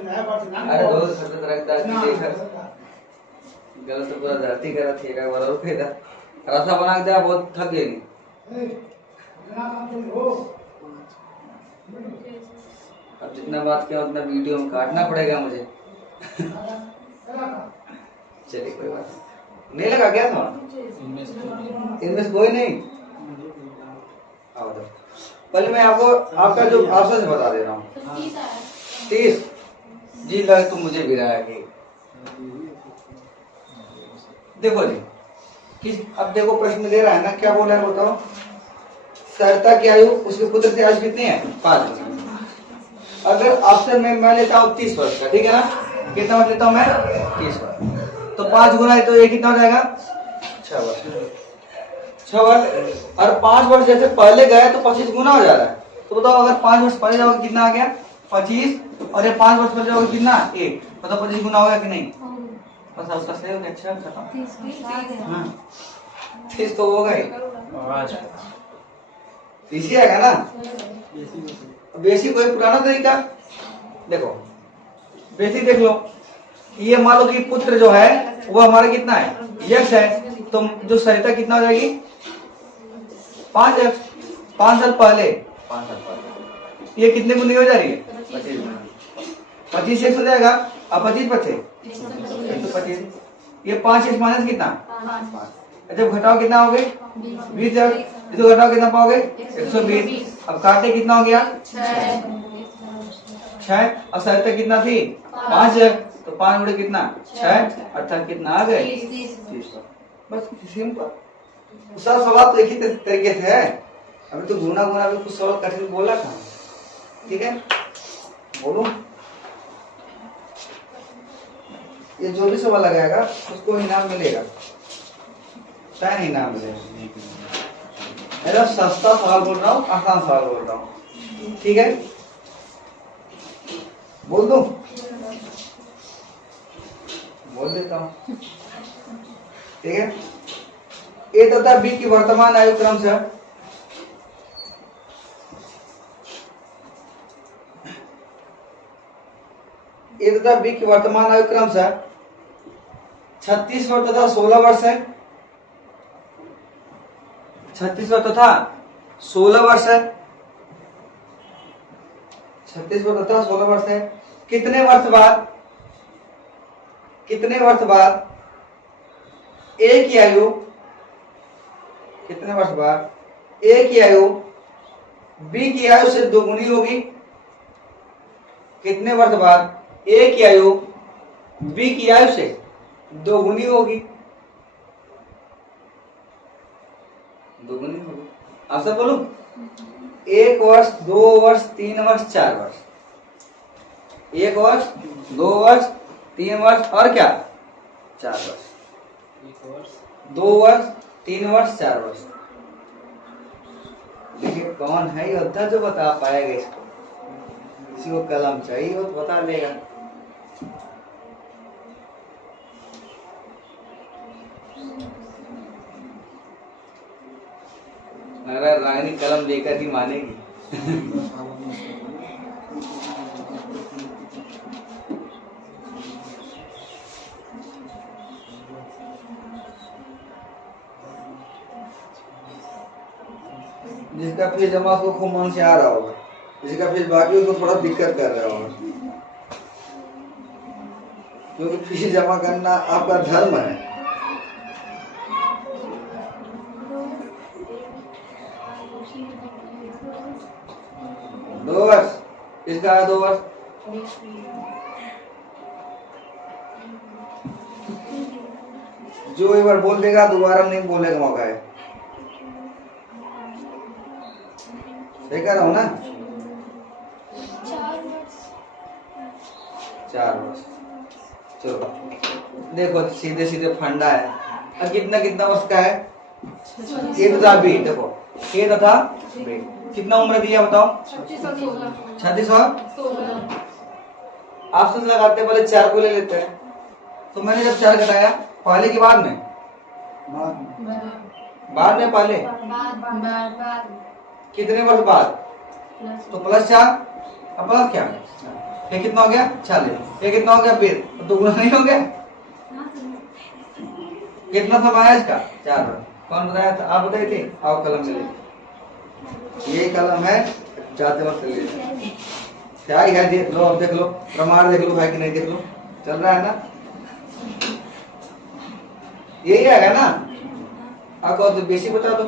नया बर्तन अरे दो खरीद रखता है देख गलत तो पूरा धरती का रखिए का बराबर फेदा रसा बना के दे बहुत थक गई। अब जितना बात किया उतना वीडियो में काटना पड़ेगा मुझे। चलिए कोई बात नहीं लगा क्या था इनमें से कोई नहीं। आओ तो पहले मैं आपको आपका जो ऑप्शन से बता दे रहा हूँ। 30 जी लगे तो मुझे भी रहा है। देखो जी किस अब देखो प्रश्न दे रहा है ना क्या बोला है बताओ। सरता की आयु उसके पुत्र की आयु कितनी है 5 वर्ष। अगर ऑप्शन में मैं लेता हूँ 30 वर्ष का ठीक है ना कितना वर्ष लेता हूँ मैं 30 वर्ष तो 5 गुना है तो ये कितना हो जाएगा 6 वर्ष। 6 वर्ष और 5 वर्ष जैसे पहले गए तो 25 गुना हो जा रहा है। तो बताओ अगर 5 वर्ष पहले जाओगे कितना आ गया 25 और ये 5 वर्ष पहले जाओगे कितना 1 बताओ 25 गुना हो गया कि नहीं। बस उसका सही हो गया। अच्छा खत्म। हाँ 30 तो हो गए इसी आएगा ना। बेसिक कोई पुराना तरीका देखो बेसिक देख लो ये मान लो कि पुत्र जो है वो हमारा कितना है यक्ष है तो जो सरिता कितना हो जाएगी 5 यक्ष 5 साल पहले ये कितने गुनी हो जा रही है 25 यक्ष हो जाएगा अब 25 बचे 125 ये 5 यक्ष माइनस कितना जब घटाओ कितना हो गए 20 यक्ष तो घटाओ कितना पाओगे 120। अब काटे कितना हो गया 6 और सरिता कितना थी 5 यक्ष तो 5 गुणे कितना 6 अर्थात कितना आ गए 30। बस सिंपल सब सवाल तो एक ही तरीके से है। अभी तो गुना गुना भी कुछ सवाल कठिन बोला था ठीक है बोलो। ये जो भी सवाल लगाएगा उसको इनाम मिलेगा टाइम इनाम मिलेगा। मेरा सस्ता सवाल बोल रहा हूँ आसान सवाल बोल रहा हूँ ठीक है बोल दो बोल देता हूँ ठीक है। ए तथा बी की वर्तमान आयु क्रम से ए तथा बी की वर्तमान आयु क्रम से 36 वर्ष तथा 16 वर्ष है। 36 वर्ष तथा 16 वर्ष है। 36 वर्ष तथा 16 वर्ष है। कितने वर्ष बाद ए की आयु कितने वर्ष बाद ए की आयु बी की आयु से दोगुनी होगी। कितने वर्ष बाद ए की आयु बी की आयु से दोगुनी होगी दोगुनी होगी। आंसर बोलो 1 वर्ष 2 वर्ष 3 वर्ष 4 वर्ष 1 वर्ष 2 वर्ष 3 वर्ष और क्या 4 वर्ष 2 वर्ष 3 वर्ष 4 वर्ष। देखिए कौन है योद्धा जो बता पाएगा इसको किसी को कलम चाहिए हो तो बता देगा। अगर रागिनी कलम लेकर ही मानेगी। जिसका फीस जमा उसको खूब मन से आ रहा होगा, जिसका फीस बाकी उसको थोड़ा दिक्कत कर रहा होगा, क्योंकि फीस जमा करना आपका धर्म है। दो वर्ष, इसका है 2 वर्ष। जो एक बार बोल देगा दोबारा नहीं बोलने का मौका है। सही कह रहा हूँ ना? 4 वर्ष। चलो देखो सीधे सीधे फंडा है। अब कितना कितना वर्ष का है? ए तथा बी। देखो ए तथा बी कितना उम्र दिया बताओ? 36 और 16। ऑप्शन लगाते पहले 4 को ले लेते हैं। तो मैंने जब 4 घटाया पहले के बाद में पहले कितने वर्ष बाद? तो +4 अब प्लस क्या? ये कितना हो गया? 40। ये कितना हो गया? फिर तो गुना नहीं हो गया? कितना समय है इसका? 4 वर्ष। कौन बताया था? आप बताए थे? आओ कलम मिले, ये कलम है, जाते वक्त ले क्या है? देख लो, अब देख लो, प्रमाण देख लो है कि नहीं, देख लो चल रहा है ना? यही है ना? आपको तो बेसिक बता दो,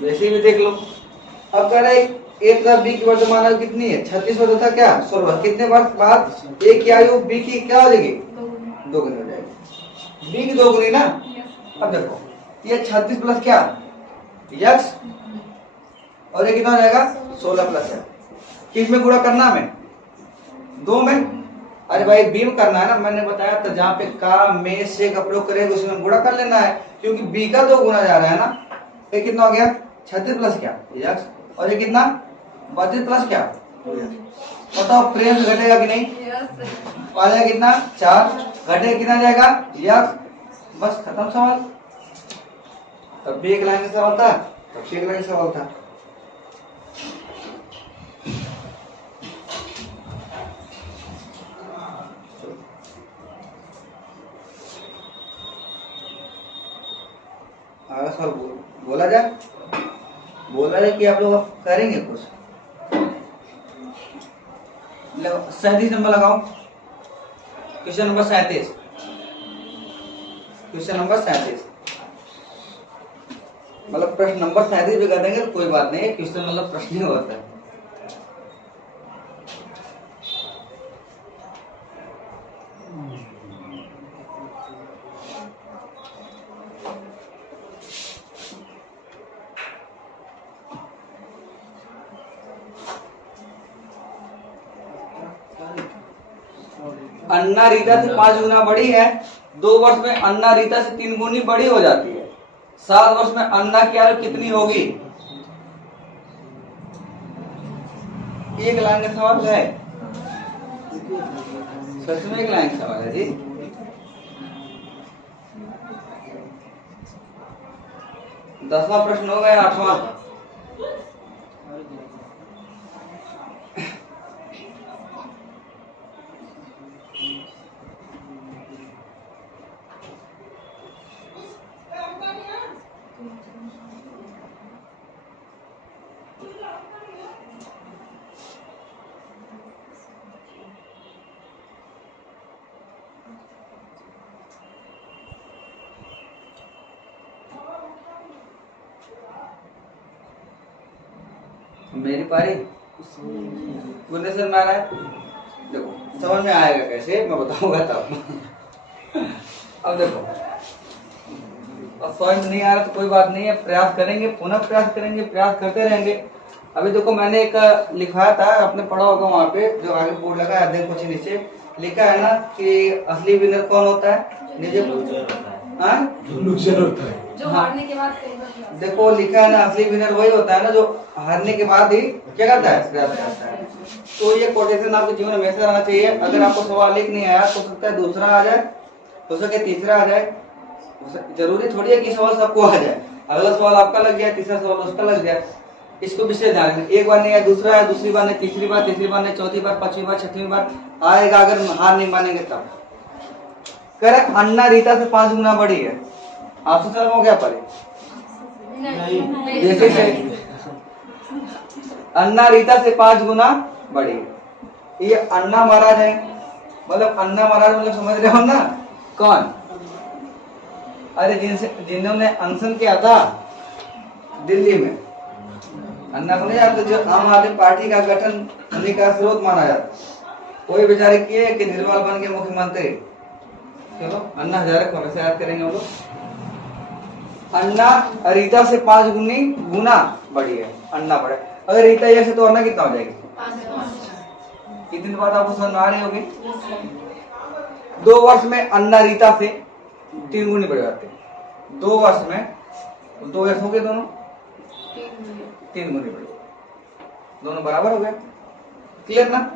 बेसिक भी देख लो। अब कह रहे ए तथा बी की वर्तमान आयु कितनी है? 36 वर्ष तथा क्या 16। कितने वर्ष बाद ए की आयु बी की क्या हो जाएगी? 2 गुनी हो जाएगी। बी की 2 गुनी ना। अब देखो ये 36 प्लस क्या यक्स, और ये कितना हो जाएगा? 16 प्लस है। किस में गुणा करना है? 2 में। अरे भाई बी में करना है ना, मैंने बताया था जहाँ पे का में से का प्रयोग करेंगे उसमें गुणा कर लेना है, क्योंकि बी का 2 गुना जा रहा है ना। ये कितना हो गया? 36 प्लस क्या यक्स, और ये कितना 32 प्लस क्या? बताओ प्रेम से घटेगा कि नहीं? पाया कितना? 4 घटे कितना जाएगा? यक्स। बस खत्म सवाल। तब भी एक लाइन का सवाल था, तब भी एक लाइन का सवाल था। सवाल बोला जाए कि आप लोग करेंगे कुछ। 37 नंबर लगाओ, क्वेश्चन नंबर 37। क्वेश्चन नंबर 37 मतलब प्रश्न नंबर 37 भी कर देंगे तो कोई बात नहीं, क्वेश्चन मतलब प्रश्न ही होता है। अन्ना रीता से 5 गुना बड़ी है। 2 वर्ष में अन्ना रीता से 3 गुनी बड़ी हो जाती है। 7 वर्ष में अन्ना की आयु कितनी होगी? एक लाइन का सवाल है, सच में एक लाइन का सवाल है जी। दसवां प्रश्न हो गया, 8वां। मेरी पारी बोलने से मारा है। देखो समझ में आएगा कैसे, मैं बताऊंगा तब। अब देखो अब समझ में नहीं आ रहा तो कोई बात नहीं है, प्रयास करेंगे, पुनः प्रयास करेंगे, प्रयास करते रहेंगे। अभी देखो मैंने एक लिखवाया था, आपने पढ़ा होगा वहाँ पे जो आगे बोर्ड लगा है, अध्ययन कुछ नीचे लिखा है ना कि असली विनर कौन होता है? हाँ? जो नुकसान होता है। जो हाँ। हारने के बाद कई बार खिलाते देखो लिखा है ना, असली विनर वही होता है ना जो हारने के बाद ही क्या करता है, प्रयास करता है। तो ये कोटेशन आपके जीवन में हमेशा रहना चाहिए। अगर आपको सवाल एक नहीं आया तो हो सकता है दूसरा आ जाए, हो सके तीसरा आ जाए। जरूरी थोड़ी है कि सवाल सबको आ जाए। अगला सवाल आपका लग जाए, तीसरा सवाल उसका लग जाए। इसको विशेष ध्यान रखना। एक बार नहीं आया, दूसरा है, दूसरी बार नहीं, तीसरी बार नहीं, चौथी बार, पांचवी बार, छठवीं बार आएगा। अगर हार नहीं मानेंगे तब कह रहे अन्ना रीता से 5 गुना बड़ी है। आप सोच हो क्या पड़े नहीं जैसे से अन्ना रीता से 5 गुना बड़ी है। ये अन्ना महाराज है, मतलब अन्ना महाराज मतलब समझ रहे हो ना कौन? अरे जिन्होंने अनशन किया था दिल्ली में, अन्ना को नहीं जानते, जो आम आदमी पार्टी का गठन होने का स्रोत माना जाता। वही बेचारे किए कि निर्मल बन के मुख्यमंत्री। चलो अन्ना हजारे को हमेशा याद करेंगे हम लोग। अन्ना रीता से 5 गुना बड़ी है, अन्ना बड़ा है। अगर रीता एक से तो अन्ना कितना हो जाएगी? कितनी बात आपको समझ में आ रही होगी? 2 वर्ष में अन्ना रीता से 3 गुनी बढ़ जाते हैं। 2 वर्ष में 2 वर्ष हो गए, दोनों 3 गुनी बढ़ गए, दोनों बराबर हो गए। क्लियर ना?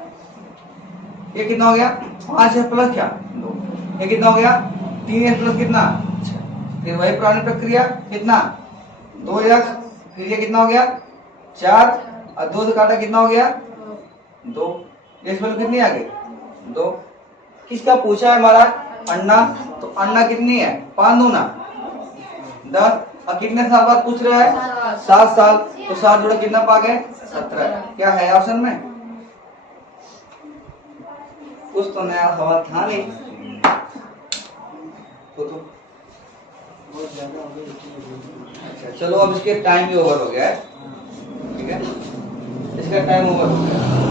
ये कितना हो गया? 5 प्लस क्या 2। ये कितना हो गया? 3 प्लस कितना 6। फिर वही पुरानी प्रक्रिया कितना 2 फिर ये कितना हो गया 4 और 2 से काटा कितना हो गया 2। इस पर कितनी आ गई 2। किसका पूछा है महाराज? अन्ना। तो अन्ना कितनी है? 5 दूना 10। और कितने साल बाद पूछ रहा है? 7 साल। तो 7 जोड़े कितना पा गए? 17। क्या है ऑप्शन में? कुछ तो नया सवाल था नहीं। तो बहुत ज्यादा हो गया। अच्छा चलो, अब इसके टाइम भी ओवर हो गया है। ठीक है, इसका टाइम ओवर हो गया।